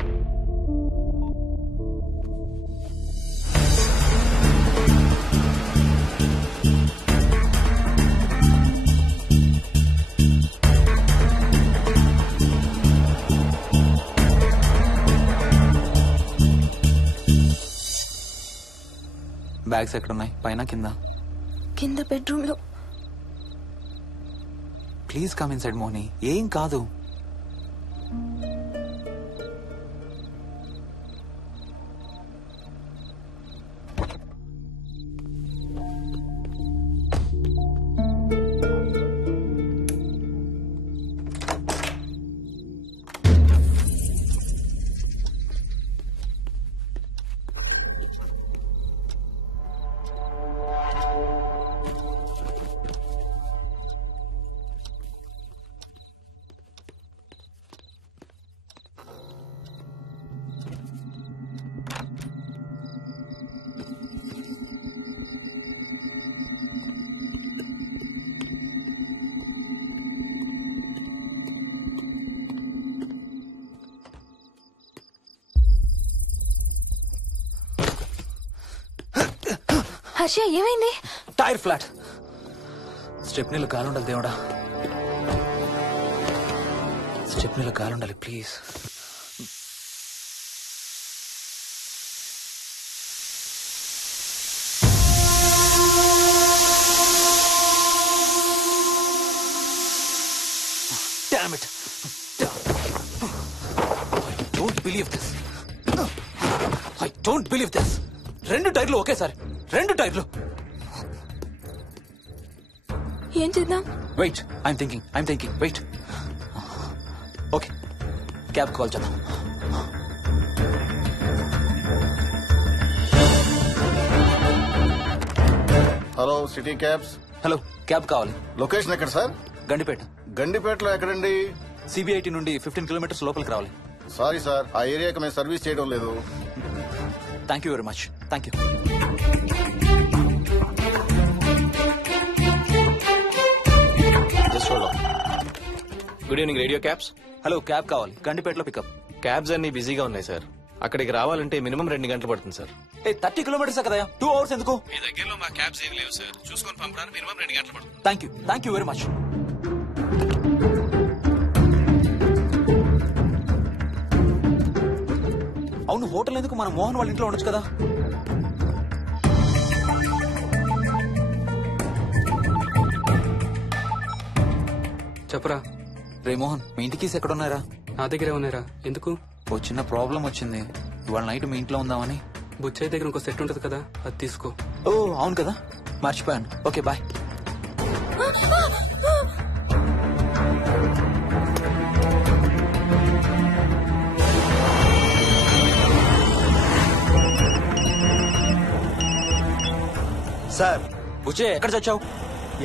బ్యాగ్స్ ఎక్కడున్నాయి? పైన కింద? కింద బెడ్రూమ్ లో. Please come inside Mohini. ఏం కాదు. హర్ష ఏమైంది? Tyre flat. స్టెప్నీలో కాలుండాలి దేవుడా. స్టెప్నీలో కాలుండాలి please. Damn it. I don't believe this. I don't believe this. 2 టైర్లు ఒకేసారి. 2 టైర్లు. ఏం చేద్దాం? Wait, I'm thinking. Wait. Okay, cab call చేద్దాం. Hello, city cabs. Hello, cab కావాలి. లొకేషన్ ఎక్కడ సార్? గండిపేట. గండిపేటలో ఎక్కడండి? సిబిఐటి నుండి 15 కిలోమీటర్స్ లోపలికి రావాలి. సారీ సార్, ఆ ఏరియాకి మేము సర్వీస్ చేయడం లేదు. Thank you very much. Thank you. Good evening radio cabs. Hello, cab కావాలి. గండిపేటలో పికప్. క్యాబ్స్ అన్ని బిజీగా ఉన్నాయి సార్. అక్కడికి రావాలంటే మినిమం 2 గంటలు పడుతుంది సార్. 30 కిలోమీటర్స్ కదా, 2 అవర్స్ ఎందుకు? మీ దగ్గరలో మా క్యాబ్స్ ఏం లేవు సార్. చూసుకొని పంపడానికి మినిమం 2 గంటలు పడుతుంది. Thank you very much. అవును, హోటల్ ఎందుకు? మన మోహన్ వాళ్ళ ఇంట్లో ఉండొచ్చు కదా. చెప్పరా. రే మోహన్, మీ ఇంటికి ఎక్కడ ఉన్నారా? నా దగ్గరే ఉన్నారా. ఎందుకు? ఓ చిన్న ప్రాబ్లం వచ్చింది. ఇవాళ నైట్ మీ ఇంట్లో ఉందామని. బుచ్చయ్య దగ్గర ఇంకో సెట్ ఉంటది కదా, అది తీసుకో. ఓ అవును కదా, మర్చిపోయాను. Okay bye. సార్, బుచ్చయ్య ఎక్కడ చచ్చావు?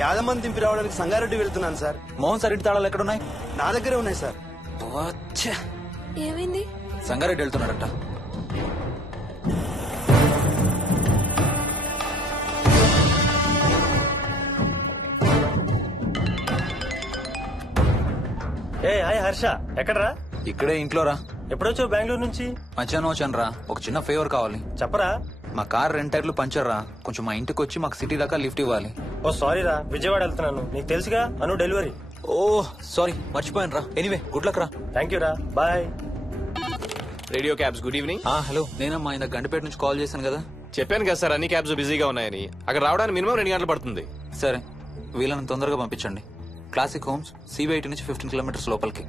యాదమ్మని దింపి రావడానికి సంగారెడ్డి వెళ్తున్నాను సార్. మోహన్ సార్ ఇంటి తాళాలు ఎక్కడున్నాయి? నా దగ్గరే ఉన్నాయి సార్. ఏమైంది? సంగారెడ్డి వెళ్తున్నారట. ఏ హాయ్ హర్ష, ఎక్కడరా? ఇక్కడే ఇంట్లో రా. ఎప్పుడొచ్చావు బెంగళూరు నుంచి? మధ్యాహ్నం వచ్చాను రా. ఒక చిన్న ఫేవర్ కావాలి. చెప్పరా. మా కార్ 2 టైర్లు పంచర్ రా. కొంచెం మా ఇంటికి వచ్చి మాకు సిటీ దాకా లిఫ్ట్ ఇవ్వాలి. ఓ సారీ రా, విజయవాడ వెళ్తున్నాను. నీకు తెలుసుగా, అను డెలివరీ. ఓ సారీ, మర్చిపోయాను రా. ఎనీవే, గుడ్ లక్ రా. థ్యాంక్ యూ రా, bye. Radio cabs, good evening. Hello, నేనమ్మా ఇంత గండిపేట నుంచి కాల్ చేశాను కదా. చెప్పాను కదా సార్, అన్ని క్యాబ్స్ బిజీగా ఉన్నాయని. అక్కడ రావడానికి మినిమం 2 గంటలు పడుతుంది. సరే, వీళ్ళని తొందరగా పంపించండి. క్లాసిక్ హోమ్స్, సిబిఐటి నుంచి 15 కిలోమీటర్స్ లోపలికి.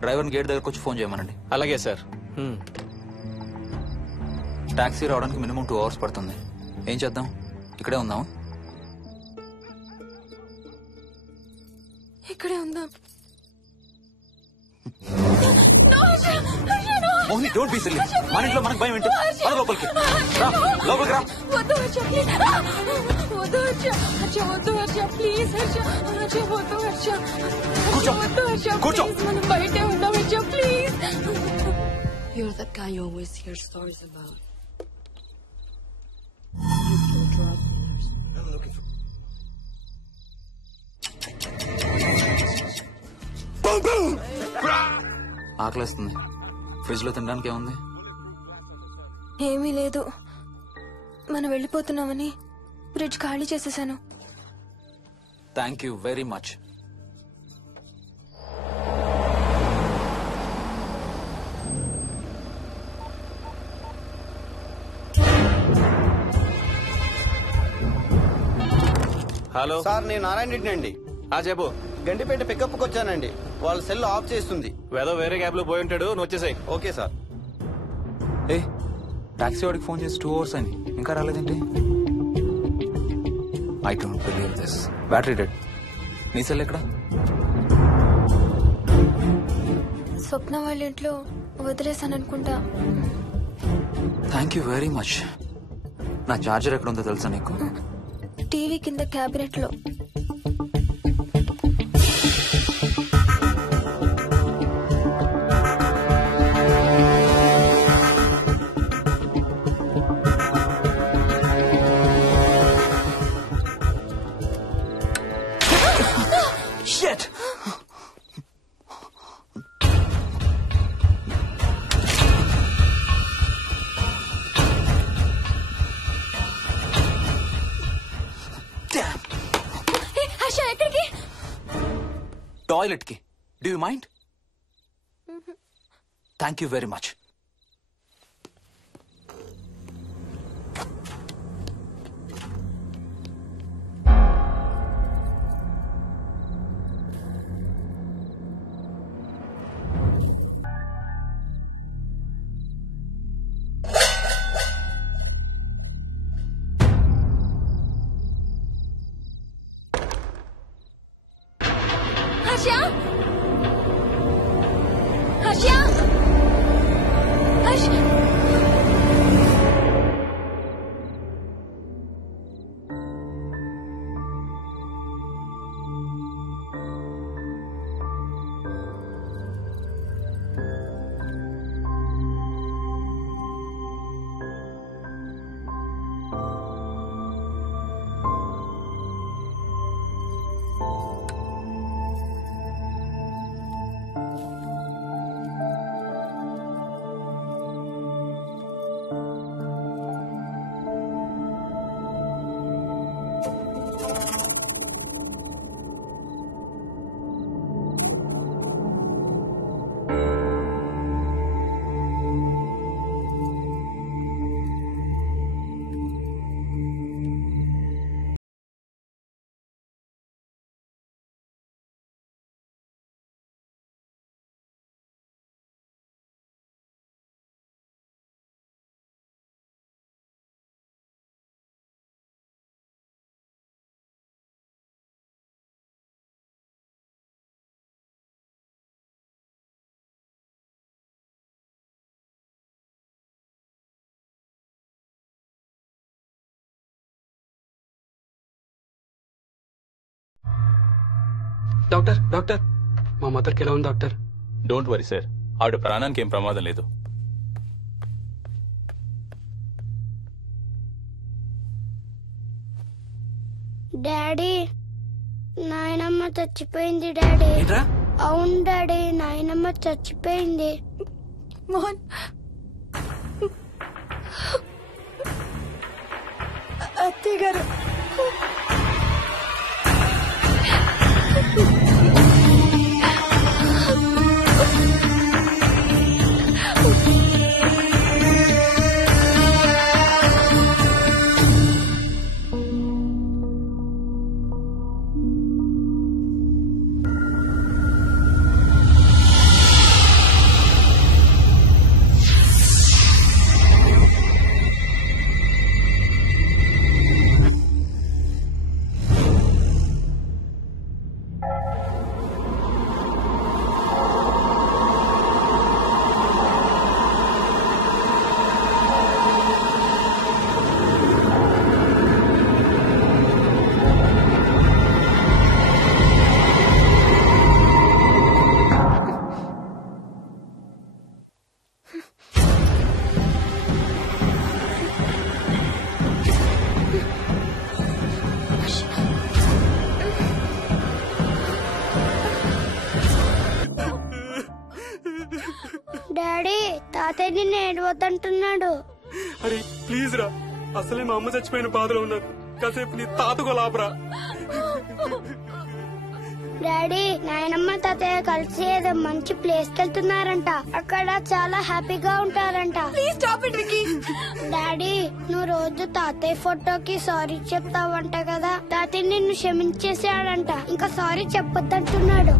డ్రైవర్ని గేట్ దగ్గరకు వచ్చి ఫోన్ చేయమనండి. అలాగే సార్. టాక్సీ రావడానికి మినిమం 2 అవర్స్ పడుతుంది. ఏం చేద్దాం? ఇక్కడే ఉందాం. ఇక్కడే ఉందాం. Mohini, don't be silly. మన ఇంట్లో మనకు భయం ఏంటి? మన లోపలికి రా, లోపలికి రా. వద్దు హర్ష, ప్లీజ్. వద్దు హర్ష, హర్ష వద్దు హర్ష, ప్లీజ్ హర్ష. హర్ష వద్దు హర్ష. కూర్చో, వద్దు హర్ష, కూర్చో. ప్లీజ్, మనం బయటే ఉందాం Harsha. Harsha, please. You're that guy you always hear stories about. You kill drug dealers. I'm looking for... ఆకలేస్తుంది. ఫ్రిడ్జ్ లో తినడానికి ఏముంది? ఏమీ లేదు. మనం వెళ్ళిపోతున్నామని ఫ్రిడ్జ్ ఖాళీ చేసేసాను. Thank you very much. Hello sir, నేను నారాయణ రెడ్డి అండి. చెప్పు. గండిపేట పికప్కి వచ్చానండి. వాళ్ళ సెల్ ఆఫ్ చేస్తుంది. వేదో వేరే క్యాబ్ లో పోయి ఉంటాడు, నువ్వు వచ్చేసాయి. Okay sir. ఏ టాక్సీ వాడికి ఫోన్ చేసి 2 hours అని ఇంకా రాలేదేంటి? I don't believe this. Battery dead. నీ సెల్ ఎక్కడ? స్వప్న వాళ్ళ ఇంట్లో వదిలేసాననుకుంటా. Thank you very much. నా చార్జర్ ఎక్కడ ఉందో తెలుసా నీకు? టీవీ కింద క్యాబినెట్ లో. Shit! హర్ష ఎక్కడికి? టాయిలెట్ కి. Do you mind? Thank you very much. Harsha! Harsha! Harsha! Doctor doctor, మా మదర్కి ఎలా ఉంది డాక్టర్? డోంట్ వరీ సార్, ఆవిడ ప్రాణానికి ఏం ప్రమాదం లేదు. డాడీ, నాయనమ్మ చచ్చిపోయింది డాడీ. అవును డాడీ, నాయనమ్మ చచ్చిపోయింది. మోహన్, అత్తయ్య గారు. తాతయ్య నిన్ను ఏడవద్దంటున్నాడు. అరే ప్లీజ్ రా, అసలే మా అమ్మ చచ్చిపోయిన బాధలో ఉన్నాను. కాసేపు నీ తాతకు లాభరా. డాడీ, నాయనమ్మ తాతయ్య కలిసి ఏదో మంచి ప్లేస్ కి వెళ్తున్నారంట. అక్కడ చాలా హ్యాపీగా ఉంటారంట. డాడీ, నువ్వు రోజు తాతయ్య ఫోటోకి సారీ చెప్తావంట కదా. తాతయ్య నిన్ను క్షమించేసాడంట. ఇంకా సారీ చెప్పొద్దంటున్నాడు.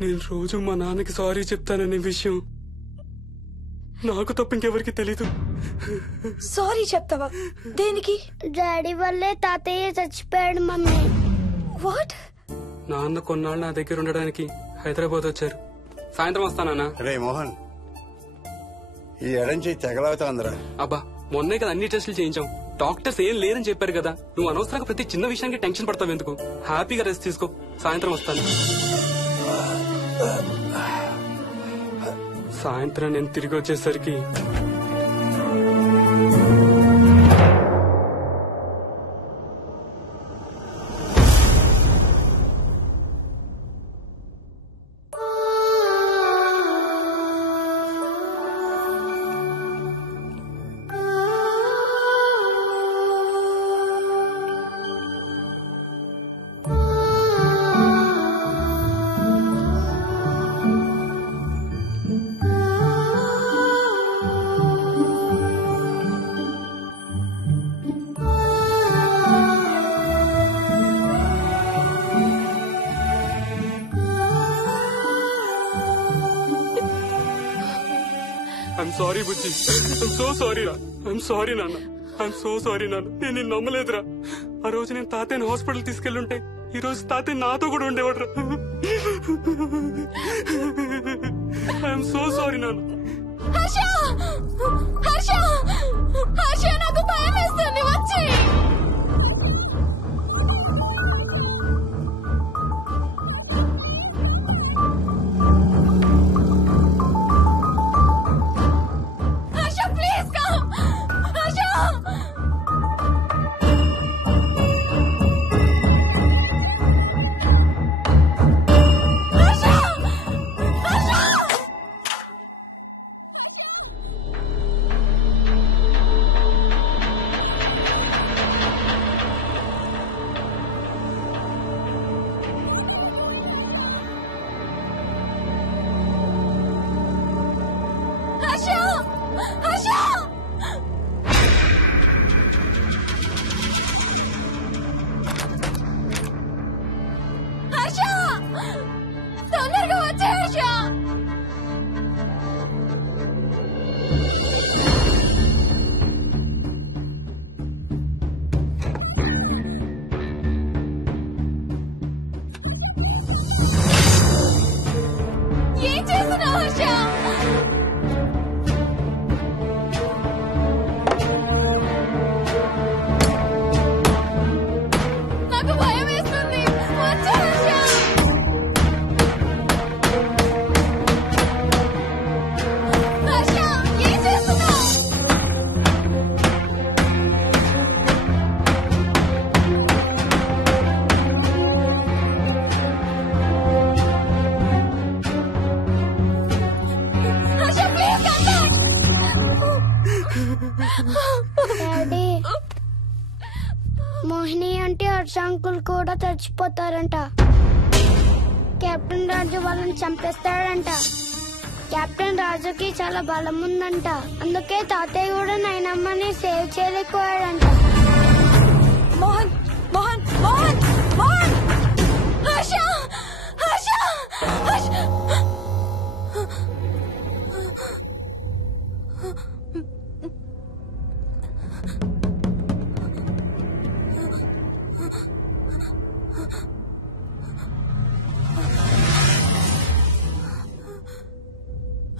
నేను రోజు మా నాన్నకి సారీ చెప్తాననే విషయం నాకు తప్ప ఇంకెవరికి తెలీదు. సారీ చెప్తావా? దేనికి? డాడీ వల్లే తాతయ్య చచ్చిపోయాడు మమ్మీ. వాట్? నాన్న కొన్నాళ్ళు నా దగ్గర ఉండడానికి హైదరాబాద్ వచ్చారు. సాయంత్రం వస్తానా? రే మోహన్, ఈ ఎడం చేయి తెగలవుతాందిరా. అబ్బా, మొన్నే కదా అన్ని టెస్టులు చేయించాం. డాక్టర్స్ ఏం లేదని చెప్పారు కదా. నువ్వు అనవసరంగా ప్రతి చిన్న విషయానికి టెన్షన్ పడతావు ఎందుకు? హ్యాపీగా రెస్ట్ తీసుకో. సాయంత్రం వస్తాను. సాయంత్రం నేను తిరిగి వచ్చేసరికి sorry Bujji, I'm so sorry రా. ఐఎమ్ సారీ నాన్న, ఐఎమ్ సో సారీ నాన్న. నేను నిన్ను నమ్మలేదురా. ఆ రోజు నేను తాతయ్యని హాస్పిటల్ తీసుకెళ్ళుంటే ఈ రోజు తాతయ్య నాతో కూడా ఉండేవాడు రా. ఐఎమ్ సో సారీ నాన్న. నాకు భయం వేస్తుంది. వచ్చి తొందరగా వచ్చే హర్ష. ఏం చేస్తున్నావు హర్ష? నాకు భయం వేస్తుంది. వచ్చే హర్ష. హర్ష, ఏం చేస్తున్నావు? హర్ష, ప్లీజ్ డాడీ, మోహిని అంటే హర్ష అంకుల్ కూడా చచ్చిపోతారంట. కెప్టెన్ రాజు వాళ్ళని చంపేస్తాడంట. కెప్టెన్ రాజుకి చాలా బలం ఉందంట. అందుకే తాతయ్య కూడా నాయనమ్మని సేవ్ చేయలేకపోయాడంట. మోహన్, మోహన్, మోహన్, మోహన్! హర్ష! హర్ష! హర్ష!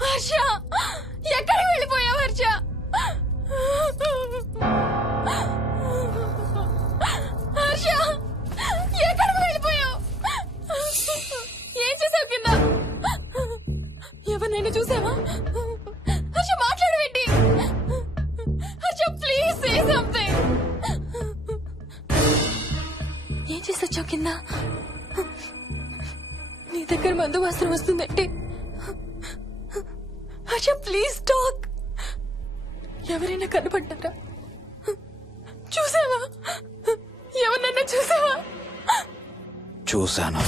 హర్ష, ఎక్కడికి వెళ్ళిపోయావు హర్ష? హర్ష కింద నీ దగ్గర మందు వాసన వస్తుందంటే హర్ష ప్లీజ్ టాక్. ఎవరైనా కనపడ్డారా? చూసావా? ఎవరినన్నా చూసావా? చూశాను.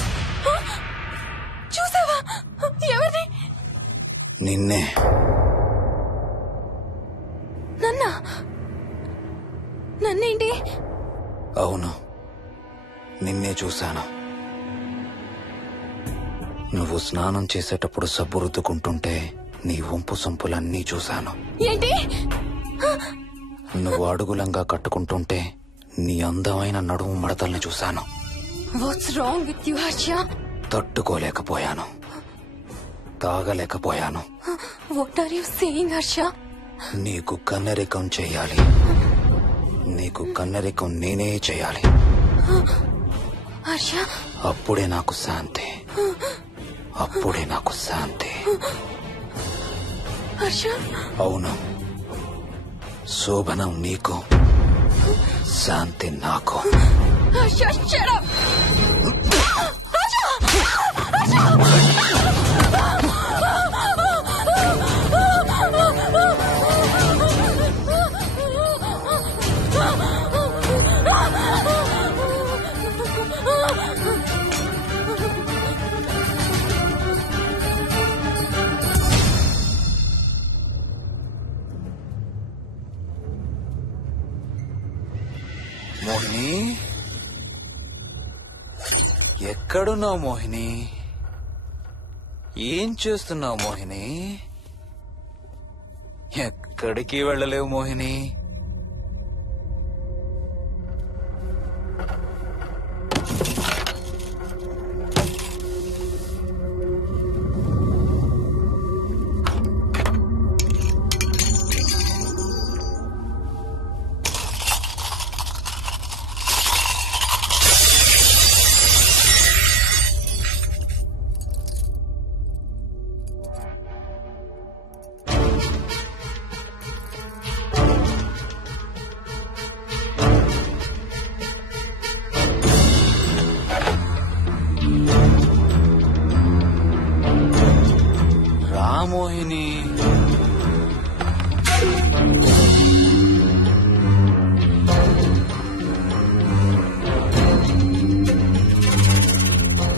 చూసావా? ఎవరిని? నిన్నే. నన్నేంటి? అవును, నిన్నే చూశాను. నువ్వు స్నానం చేసేటప్పుడు సబ్బు రుద్దుకుంటుంటే నీ వంపు సొంపులన్నీ చూశాను. ఏంటి? నువ్వు అడుగులంగా కట్టుకుంటుంటే నీ అందమైన నడుము మడతల్ని చూశాను. What's wrong with you Harsha? తట్టుకోలేకపోయాను, తాగలేకపోయాను. What are you saying Harsha? నీకు కన్నరికం చెయ్యాలి. నీకు కన్నరికం నేనే చేయాలి. హర్ష, అప్పుడే నాకు శాంతి. అప్పుడే నాకు శాంతి. హర్ష, అవును, శోభనం నీకు, శాంతి నాకు. Harsha, shut up! మోహిని, ఎక్కడున్నావు మోహిని? ఏం చేస్తున్నావు మోహిని? ఎక్కడికి వెళ్ళలేవు మోహిని. మోహిని,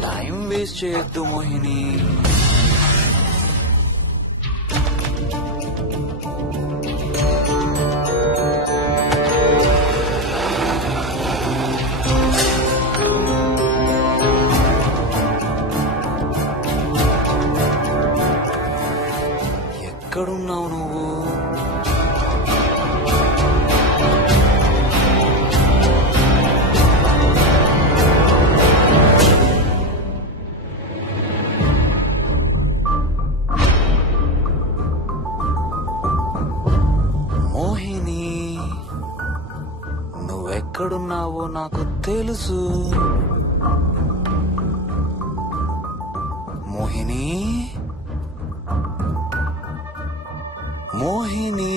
టైం వేస్ట్ చేయొద్దు మోహిని. ఎక్కడున్నావు నువ్వు? మోహిని, నువ్వెక్కడున్నావో నాకు తెలుసు. మోహిని, మోహిని,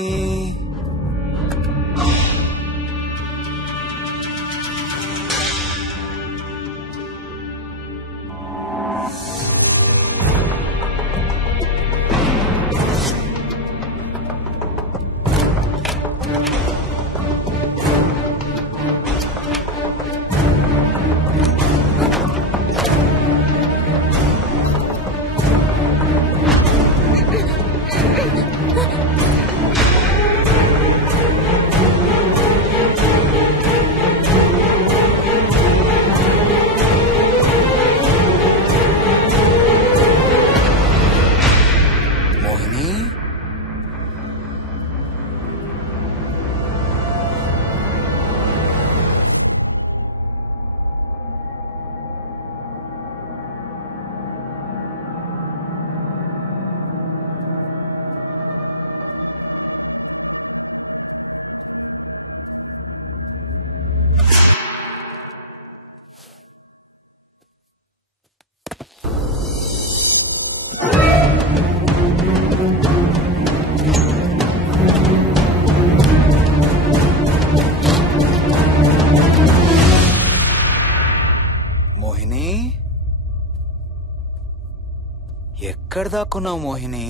ఎక్కడ దాక్కున్నావు మోహిని?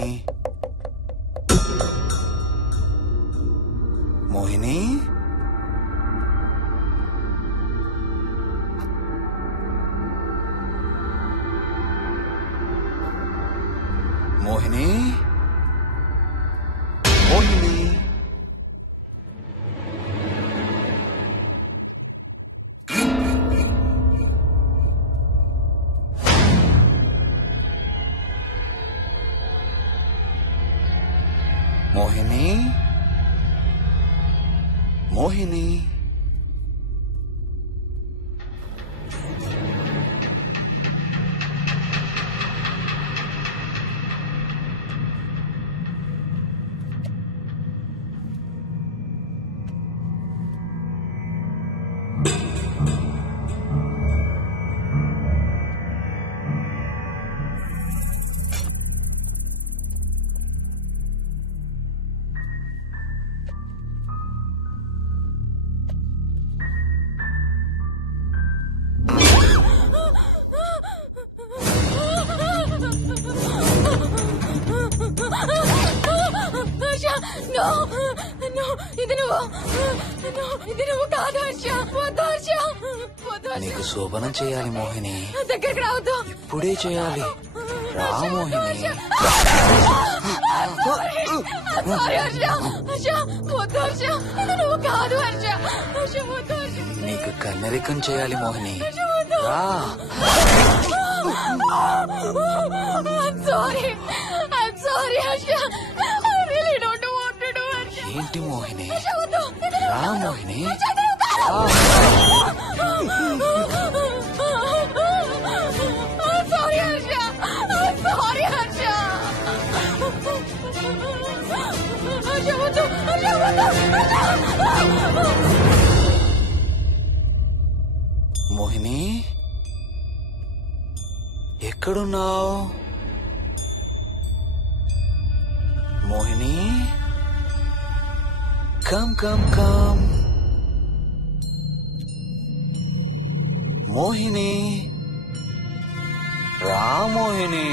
మోహిని, మోహిని, మోహిని. మోహిని, మోహిని. నీకు శోభనం చేయాలి మోహిని. దగ్గరికి రావద్దు. ఇప్పుడే చేయాలి. రా మోహిని. నీకు కన్నరికం చేయాలి మోహిని. రా. ఏంటి మోహిని? రా మోహిని. మోహిని, ఎక్కడున్నావు Mohini? Come come come Mohini. రా మోహిని.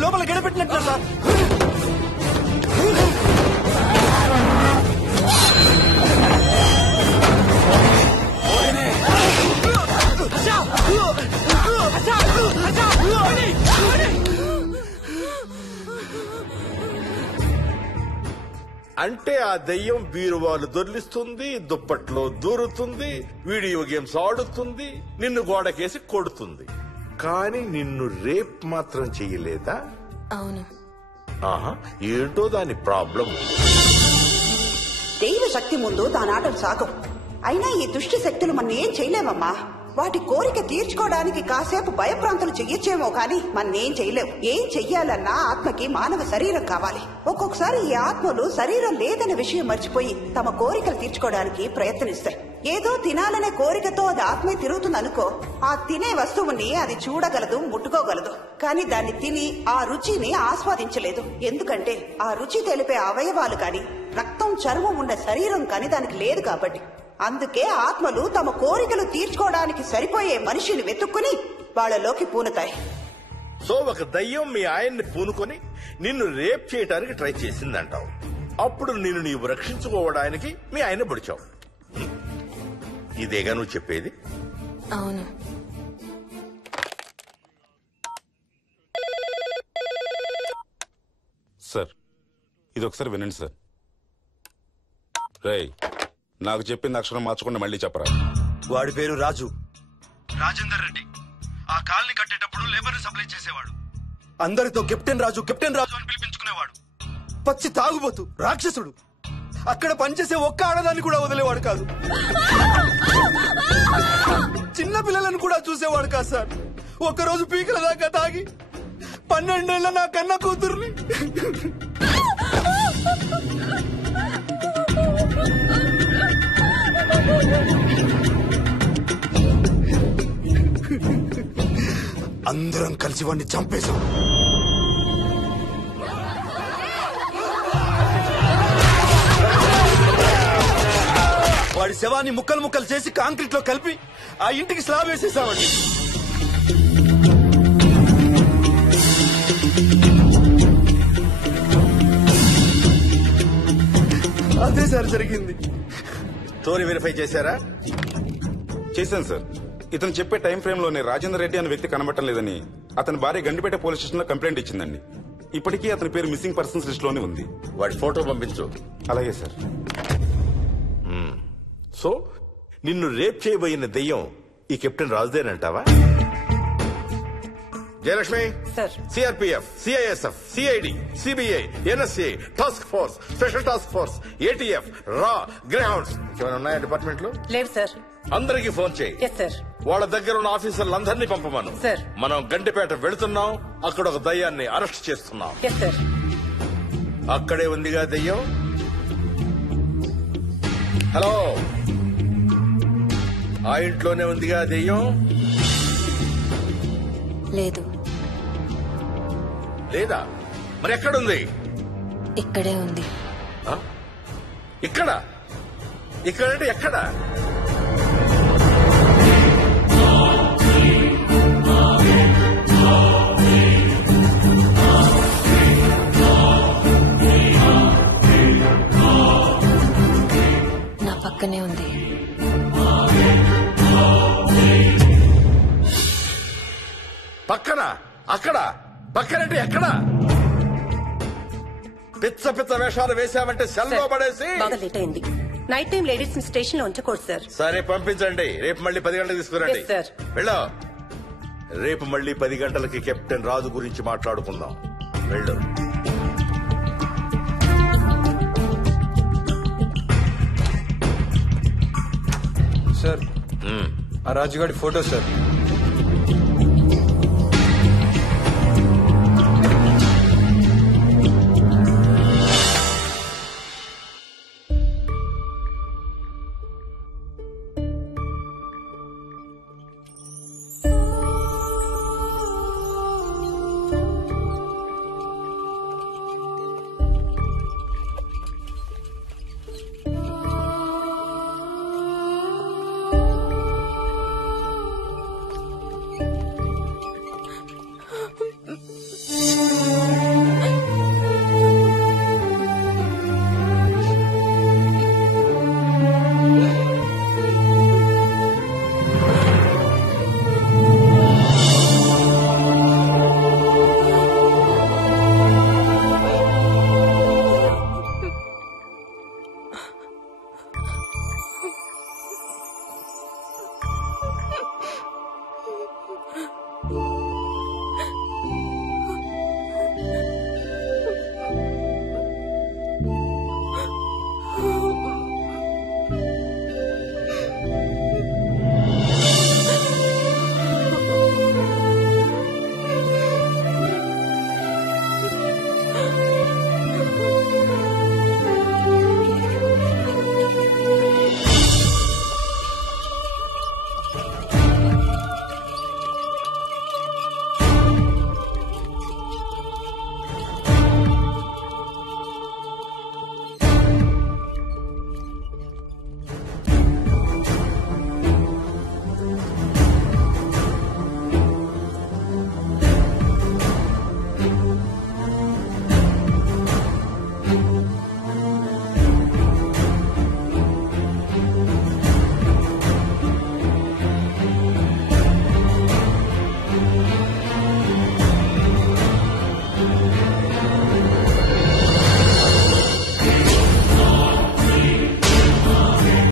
లోపల గడపెట్టినట్టు సార్. అంటే ఆ దెయ్యం బీరువాలు దొర్లిస్తుంది, దుప్పట్లో దూరుతుంది, వీడియో గేమ్స్ ఆడుతుంది, నిన్ను గోడకేసి కొడుతుంది. కానీ నిన్ను రేప్ మాత్రం చెయ్యలేదా? అవును. ఆహా, ఏంటో దాని ప్రాబ్లం. దైవ శక్తి ముందు దానాటలు సాగం. అయినా ఈ దుష్ట శక్తులు మన ఏం చేయలేమమ్మా. వాటి కోరిక తీర్చుకోవడానికి కాసేపు భయప్రాంతులు చెయ్యొచ్చేమో కానీ మన్నేం చేయలేవు. ఏం చెయ్యాలన్నా ఆత్మకి మానవ శరీరం కావాలి. ఒక్కొక్కసారి ఈ ఆత్మలు శరీరం లేదనే విషయం మర్చిపోయి తమ కోరికలు తీర్చుకోవడానికి ప్రయత్నిస్తాయి. ఏదో తినాలనే కోరికతో అది ఆత్మే తిరుగుతుందనుకో, ఆ తినే వస్తువుని అది చూడగలదు, ముట్టుకోగలదు. కానీ దాన్ని తిని ఆ రుచిని ఆస్వాదించలేదు. ఎందుకంటే ఆ రుచి తెలిపే అవయవాలు కాని, రక్తం చర్మం ఉన్న శరీరం కాని దానికి లేదు కాబట్టి. అందుకే ఆత్మలు తమ కోరికలు తీర్చుకోవడానికి సరిపోయే మనిషిని వెతుక్కుని వాళ్ళలోకి పూనుతాయి. సో ఒక దయ్యం మీ ఆయన్ని పూనుకొని నిన్ను రేప్ చేయడానికి ట్రై చేసిందంటావు. అప్పుడు నిన్ను నీవు రక్షించుకోవడానికి మీ ఆయన పొడిచావు. ఇదేగా నువ్వు చెప్పేది? అవును. సార్, ఇది ఒకసారి వినండి సార్. రేయ్, నాకు చెప్పింది అక్షరం మార్చకుండా మళ్ళీ చెప్పరా. వాడి పేరు రాజు, రాజేందర్ రెడ్డి. ఆ కాలనీ కట్టేటప్పుడు లేబర్ సప్లై చేసేవాడు. అందరితో కెప్టెన్ రాజు కెప్టెన్ రాజు అని పిలిపించుకునేవాడు. పచ్చి తాగుబోతు, రాక్షసుడు. అక్కడ పనిచేసే ఒక్క ఆడదాన్ని కూడా వదిలేవాడు కాదు. చిన్న పిల్లలను కూడా చూసేవాడు కాదు సార్. ఒక్కరోజు పీకల దాకా తాగి 12 ఏళ్ల నా కన్న కూతుర్ని అందరం కలిసి వాడిని చంపేశాం. వాడి శవాన్ని ముక్కలు ముక్కలు చేసి కాంక్రీట్ లో కలిపి ఆ ఇంటికి స్లాబ్ వేసేసామండి. అదే సార్ జరిగింది. స్టోరీ వెరిఫై చేశారా? చేశాను సార్. ఇతను చెప్పే టైం ఫ్రేమ్ లోనే రాజేందర్ రెడ్డి అనే వ్యక్తి కనబడటం లేదని అతని భార్య గండిపేట పోలీస్ స్టేషన్ లో కంప్లైంట్ ఇచ్చిందండి. ఇప్పటికీ అతని పేరు మిస్సింగ్ పర్సన్స్ లిస్ట్ లోనే ఉంది. వాడి ఫోటో పంపించు. అలాగే సార్. సో నిన్ను రేప్ చేయబోయిన దెయ్యం ఈ కెప్టెన్ రాజుదేనంటావా? Jayalakshmi, CRPF, CISF, CID, CBI, NSA, task force, special task force, ATF, రా, గ్రేహౌండ్స్ ఏమైనా ఉన్నాయా డిపార్ట్మెంట్ లో? లేదు సార్. అందరికీ ఫోన్ చేయి. వాళ్ళ దగ్గర ఉన్న ఆఫీసర్లందరినీ పంపమను. మనం గండిపేట వెళుతున్నాం. అక్కడ ఒక దయ్యాన్ని అరెస్ట్ చేస్తున్నాం. అక్కడే ఉందిగా దయ్యం. హలో, ఆ ఇంట్లోనే ఉందిగా దెయ్యం? లేదు. లేదా? మరి ఎక్కడుంది? ఇక్కడే ఉంది. ఇక్కడ? ఇక్కడంటే ఎక్కడ? నా పక్కనే ఉంది. పక్కన? అక్కడ? పక్కనంటే ఎక్కడ? పిచ్చ పిచ్చ వేషాలు వేశామంటే సెల్లో పడేసి. బాగా లేట్ అయింది. నైట్ టైం లేడీస్ ని స్టేషన్ లో ఉంచకూడదు సార్. సరే పంపించండి. రేపు మళ్ళీ 10 గంటలకు తీసుకురండి. వెళ్ళు. రేపు మళ్ళీ 10 గంటలకి కెప్టెన్ రాజు గురించి మాట్లాడుకుందాం. వెళ్ళు. సార్, ఆ రాజుగాడి ఫోటో సార్.